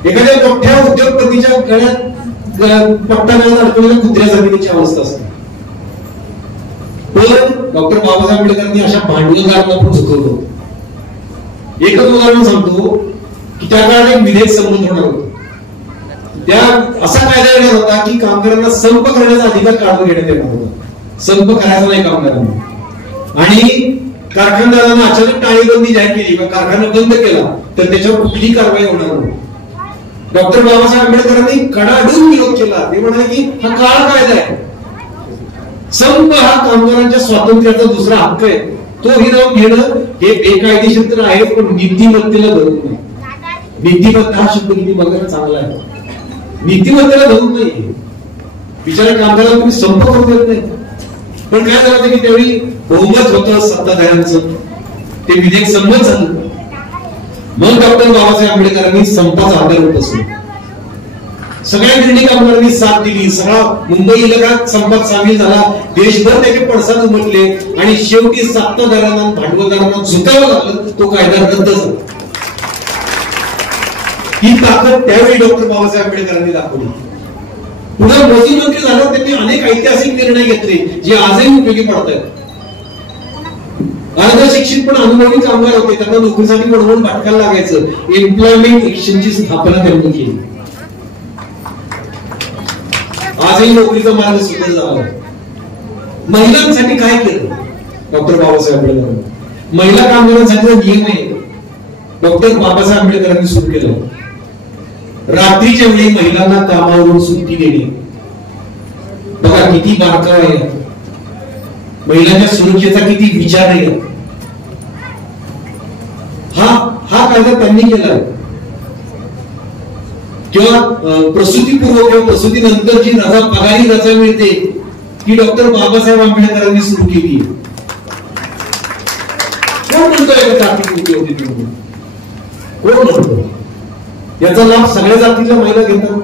एखाद्या मोठ्या उद्योगपतीच्या गळ्यात पट्टा अडकवलेल्या कुत्र्यासारखी त्याची अवस्था असते. पण डॉक्टर बाबासाहेब आंबेडकरांनी अशा भांडवलदारांना पण झुकवलं. एकच उदाहरण सांगतो की त्या काळात एक विधेयक संमत होणार होतं. त्या असा कायदा येणार होता की कामगारांना संप करण्याचा अधिकार काढून घेण्यात येणार होता. संप करायचा नाही कामगारांना. आणि कारखानदारांना अचानक टाळेबंदी जाहीर केली किंवा कारखाना बंद केला तर त्याच्यावर कुठली कारवाई होणार नाही. डॉक्टर बाबासाहेब आंबेडकरांनी कडाडून विरोध केला. ते म्हणाले की हा काळा कायदा आहे, संप हा कामगारांच्या स्वातंत्र्याचा दुसरा हक्क आहे, तो हिरावून घेणं हे बेकायदेशीर तर आहे, पण नीतिमत्तेला धरून नाही. नीतिमत्ता हा शब्द किती बघायला चांगला आहे. नीतिमत्तेला धरून नाही. बिचारा कामगारांना तुम्ही संप करू देत नाही. पण काय झालं की त्यावेळी बहुमत होतं सत्ताधाऱ्यांचं, ते विधेयक संमत झालं. मग डॉक्टर बाबासाहेब आंबेडकरांनी संपाचा आधार उपसला. सगळ्या गिरणी कामगारांनी साथ दिली. सगळा मुंबई इलाका संपात सामील झाला. देशभर त्याचे पडसाद उमटले आणि शेवटी सत्ताधाऱ्यांना भांडवलदारांना झुकावं लागलं. तो कायदा रद्द झाला. ही ताकद त्यावेळी डॉक्टर बाबासाहेब आंबेडकरांनी दाखवली. पुढे मजूर मंत्री झाल्यावर त्यांनी अनेक ऐतिहासिक निर्णय घेतले जे आजही उपयोगी पडत आहेत. अर्ध शिक्षित पण अनुभवी कामगार होते, त्यांना नोकरीसाठी वळवून भटकायला लागायचं. एम्प्लॉयमेंट एक्सचेंजची स्थापना त्यांनी केली. आजही नोकरीचा मार्ग सुरू झाला. महिलांसाठी काय केलं डॉक्टर बाबासाहेब आंबेडकरांनी? महिला कामगारांसाठी नियम आहे डॉक्टर बाबासाहेब आंबेडकरांनी सुरू केलं. रात्रीच्या वेळी महिलांना कामावरून सुट्टी देणे. बघा किती बारकाव आहे. महिलांच्या सुरक्षेचा किती विचार आहे. हा कायदा त्यांनी केला. किंवा प्रसूतीपूर्व किंवा प्रसूतीनंतरची रजा, पगारी रजा मिळते, ती डॉक्टर बाबासाहेब आंबेडकरांनी सुरू केली. कोण म्हणतोय जाती होती? कोण म्हणतो? याचा लाभ सगळ्या जातीच्या महिला घेतात.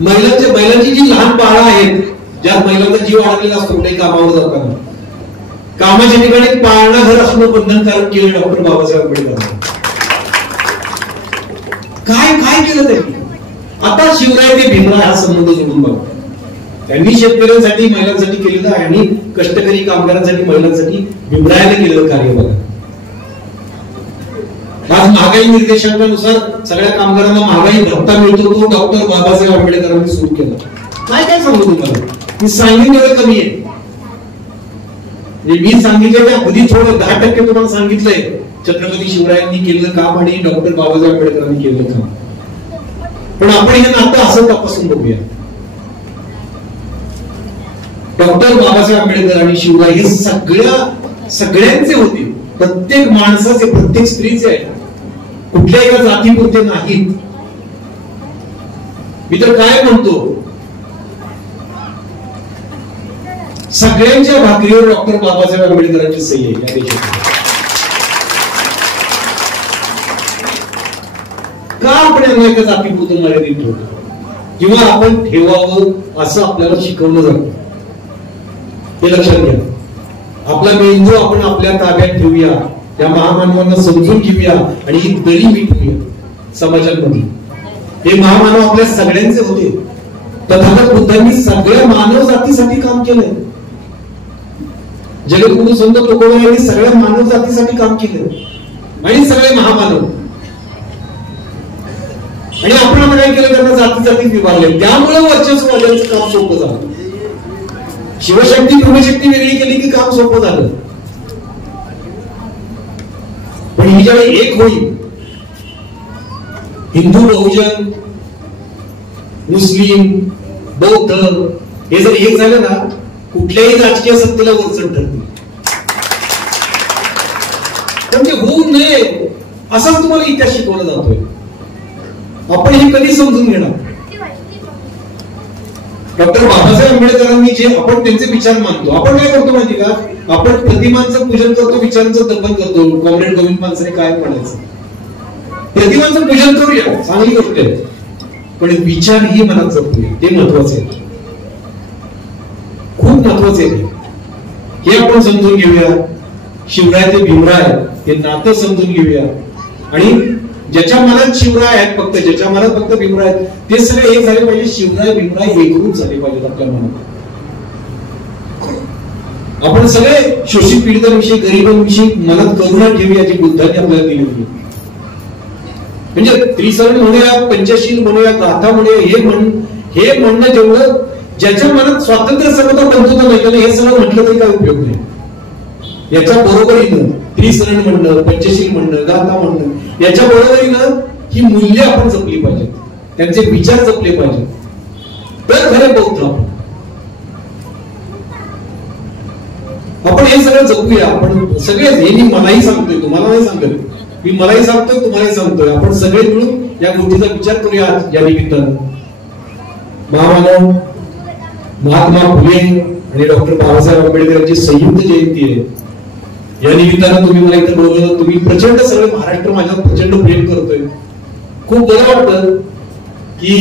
महिलांची जी लहान बाळं आहेत, ज्या महिलांचा जीव अडकलेला असतो कुठे कामावर जाताना, कामाच्या ठिकाणी पाळणा घर असणं बंधनकारक केलं डॉक्टर बाबासाहेब आंबेडकरांनी. काय काय केलं त्यांनी? आता शिवराय ते भीमराय हा संबंध जोडून बघा. त्यांनी शेतकऱ्यांसाठी महिलांसाठी केलेलं आहे आणि कष्टकरी कामगारांसाठी महिलांसाठी भीमरायाने केलेलं कार्य बघा. आज महागाई निर्देशांकानुसार सगळ्या कामगारांना महागाई भत्ता मिळतो, तो डॉक्टर बाबासाहेब आंबेडकरांनी सुरू केला. काय सांगू तुम्हाला, मी सांगितलं एवढं कमी आहे. मी सांगितलं अगदी थोडं 10% तुम्हाला सांगितलंय छत्रपती शिवरायांनी केलेलं काम आणि डॉक्टर बाबासाहेब आंबेडकरांनी केलेलं काम. पण आपण हे नातं असं तपासून बघूया. डॉक्टर बाबासाहेब आंबेडकर आणि शिवराय हे सगळ्यांचे होते, प्रत्येक माणसाचे, प्रत्येक स्त्रीचे आहे, कुठल्या एका जातीपुरते नाहीत. मी तर काय म्हणतो, सगळ्यांच्या भाकरीवर डॉक्टर बाबासाहेब आंबेडकरांची सही आहे या देशात. का आपण यांना एका जातीपुरतं मर्यादित ठेवतो किंवा आपण ठेवावं असं आपल्याला शिकवलं जातं, हे लक्षात घ्या. आपला मेंदू आपण आपल्या ताब्यात ठेवूया, या महामानवांना समजून घेऊया आणि ही दरी मिटवूया समाजामध्ये. हे महामानव आपल्या सगळ्यांचे होते. तथागत बुद्धांनी सगळ्या मानव जातीसाठी काम केलंय. जगद्गुरु संत तुकोबा यांनी सगळ्या मानव जातीसाठी काम केलं आणि सगळे महामानव. आणि आपण आता काय केलं, त्यांना जाती जातीत विभागले. त्यामुळे वर्चस्ववाद्यांचं काम सोपं झालं. शिवशक्ती भूमशक्ती वेगळी केली की काम सोपं झालं. पण ही ज्यावेळी एक होईल, हिंदू बहुजन मुस्लिम बौद्ध हे जर एक झालं ना, कुठल्याही राजकीय सत्तेला वरचढ ठरते. पण ते होऊ नये असंच तुम्हाला इतिहास शिकवला जातोय. आपण हे कधी समजून घेणार. डॉक्टर बाबासाहेब आंबेडकरांनी जे आपण त्यांचे विचार मानतो, आपण काय करतो माहिती का, आपण प्रतिमांचं पूजन करतो, विचारांचं दफन करतो. कॉम्रेड गोविंद पानसरे काय म्हणायचं, प्रतिमांचं पूजन करूया, चांगली गोष्ट आहे, पण विचार ही मनात जपूया, ते महत्वाचे आहे, खूप महत्वाचे आहे. हे आपण समजून घेऊया. शिवराय ते भीमराय हे नातं समजून घेऊया. आणि ज्याच्या मनात शिवराय आहेत, फक्त ज्याच्या मनात फक्त भीमराय आहेत, ते सगळे एक झाले पाहिजे. शिवराय भीमराय एकरूप झाले पाहिजेत आपल्या मनात. आपण सगळे शोषित पीडितांविषयी, गरिबांविषयी मनात करुणा ठेवूया, जी बुद्धांनी आपल्याला दिली होती. म्हणजे त्रिसरण म्हणूया, पंचशील म्हणूया, गाथा म्हणूया, हे म्हणणं जेवढं ज्याच्या मनात स्वातंत्र्य समता बंधुता नाही, हे सगळं म्हटलं तरी काय उपयोग नाही. याच्या बरोबरीनं त्रिसरण म्हणणं, पंचशील म्हणणं, गाथा म्हणणं, याच्या बरोबरीनं ही मूल्य आपण जपली पाहिजेत, त्यांचे विचार जपले पाहिजेत, तर खरे बौद्ध आपण हे सगळं जपूया. आपण सगळेच, हे मी मलाही सांगतोय, तुम्हाला नाही सांगत, मी मलाही सांगतोय, तुम्हालाही सांगतोय, आपण सगळे मिळून या गोष्टीचा विचार करूया. या निमित्तानं महामानव महात्मा फुले आणि डॉक्टर बाबासाहेब आंबेडकरांची संयुक्त जयंती आहे. या निमित्तानं तुम्ही मला इथं बोलवलं. तुम्ही प्रचंड, सगळे महाराष्ट्र माझ्यात प्रचंड प्रेम करतोय. खूप बरं वाटतं की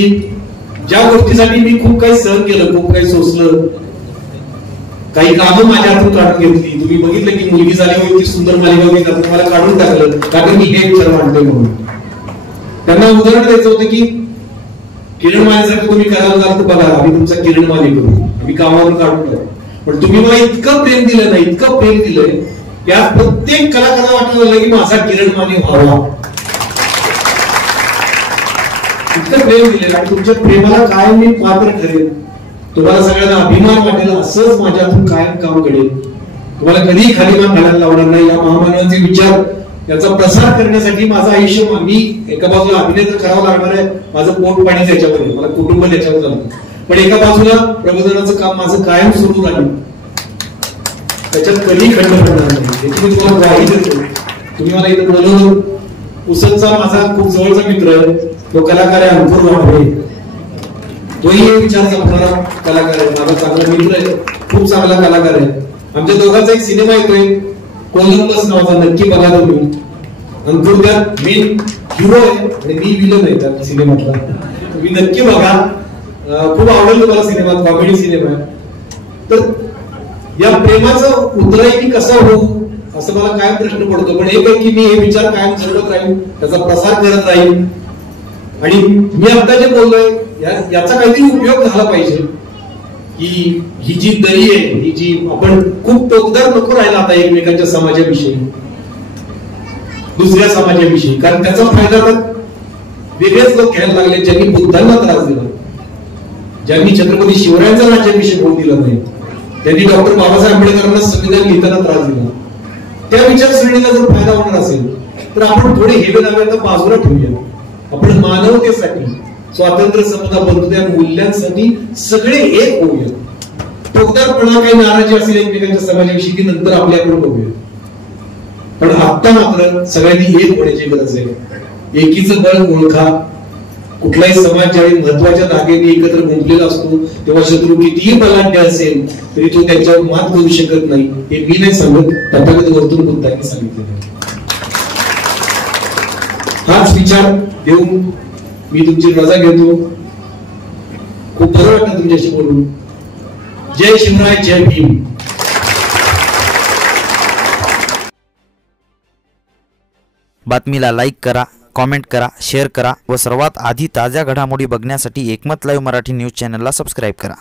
ज्या गोष्टीसाठी मी खूप काही सहन केलं, खूप काही सोसलं, काही कामं माझ्या हातून काढून घेतली. तुम्ही बघितलं की मुलगी झाली होती, ती सुंदर मालिका होती, मला काढून टाकलं कारण मी हे विचार मांडतोय म्हणून. त्यांना उदाहरण द्यायचं होतं की किरण मानेसारखं तुम्ही करायला जाल तर बघा, आम्ही तुमचा किरण माने करू, आम्ही कामावरून काढून टाकू. पण तुम्ही मला इतकं प्रेम दिलं ना, इतकं प्रेम दिलंय, या प्रत्येक कलाकाराला वाटलं झालं की माझा किरण माने व्हावा. इतकं प्रेम दिले आणि तुमच्या प्रेमाला कायम मी पात्र ठरेल. तुम्हाला सगळ्यांना अभिमान वाटेल, असंच माझ्या हातून कायम काम घडेल. तुम्हाला कधीही खाली मान घालायला लावणार नाही. या महामानवांचे विचार, याचा प्रसार करण्यासाठी माझं आयुष्य, मी एका बाजूला अभिनय तर करावं लागणार आहे, माझं पोट पाणी त्याच्यावर आहे, मला कुटुंब त्याच्यावर झालं, पण एका बाजूला प्रबोधनाचं काम माझं कायम सुरू राहील. त्याच्यात कधी खंड पडणार नाही, याची मी तुम्हाला ग्वाही देतो. तुम्ही मला इथे बोलवलं. पुसदचा माझा खूप जवळचा मित्र आहे, तो कलाकार आहे अंकुर वाढवे. तोही हे विचार जपणारा कलाकार आहे, माझा चांगला मित्र आहे, खूप चांगला कलाकार आहे. आमच्या दोघांचा एक सिनेमा येतोय कोलंबस नावाचा, नक्की बघा तुम्ही. अंकुर त्यात मेन हिरो आहे आणि मी विलन आहे त्या सिनेमातला. तुम्ही नक्की बघा, खूप आवडेल तुम्हाला सिनेमा, कॉमेडी सिनेमा आहे. तर या प्रेमाचं उतराई मी कसा होऊ असं मला कायम प्रश्न पडतो. पण एक आहे की मी हे विचार कायम जगत राहील, त्याचा प्रसार करत राहील. आणि मी आता जे बोललोय याचा काहीतरी उपयोग झाला पाहिजे. की ही जी दरी आहे, ही जी आपण खूप टोकदार नको राहिला आता एकमेकांच्या समाजाविषयी. दुसऱ्या समाजाविषयी, कारण त्याचा फायदा तर वेगळेच लोक घ्यायला लागले, ज्यांनी बुद्धांना त्रास दिला, ज्यांनी छत्रपती शिवरायांचा राज्याभिषेक होऊ दिला नाही, त्यांनी डॉक्टर बाबासाहेब आंबेडकरांना संविधान लिहिताना त्रास दिला, त्या विचारसरणीला जर फायदा होणार असेल तर आपण थोडे हेवे दावे आता बाजूला ठेवूया. आपण मानवतेसाठी, स्वातंत्र्य समता बंधुत्या मूल्यांसाठी सगळे एक होऊया. ठोकदारपणा काही नाराजी असेल एकमेकांच्या समाजाविषयी की नंतर आपल्याकडे बघूया, पण आता मात्र सगळ्यांनी एक होण्याची गरज आहे. एकीचं बळ ओळखा. कुठलाही समाज ज्यावेळी महत्वाच्या धाग्याने एकत्र गुंतलेला असतो तेव्हा शत्रू कितीही बलाढ्य असेल तरी तो त्यांच्यावर मात करू शकत नाही. हे मी नाही सांगत, तथागत गौतम बुद्धांनी सांगितलेलं आहे. हाच विचार देऊन मी तुमची रजा घेतो. खूप बरं वाटतं तुमच्याशी बोलून. जय शिवराय, जय भीम. बातमीला लाईक करा, कॉमेंट करा, शेअर करा व सर्वात आधी ताज्या घडामोडी बघण्यासाठी एकमत लाईव्ह मराठी न्यूज चॅनलला सबस्क्राईब करा.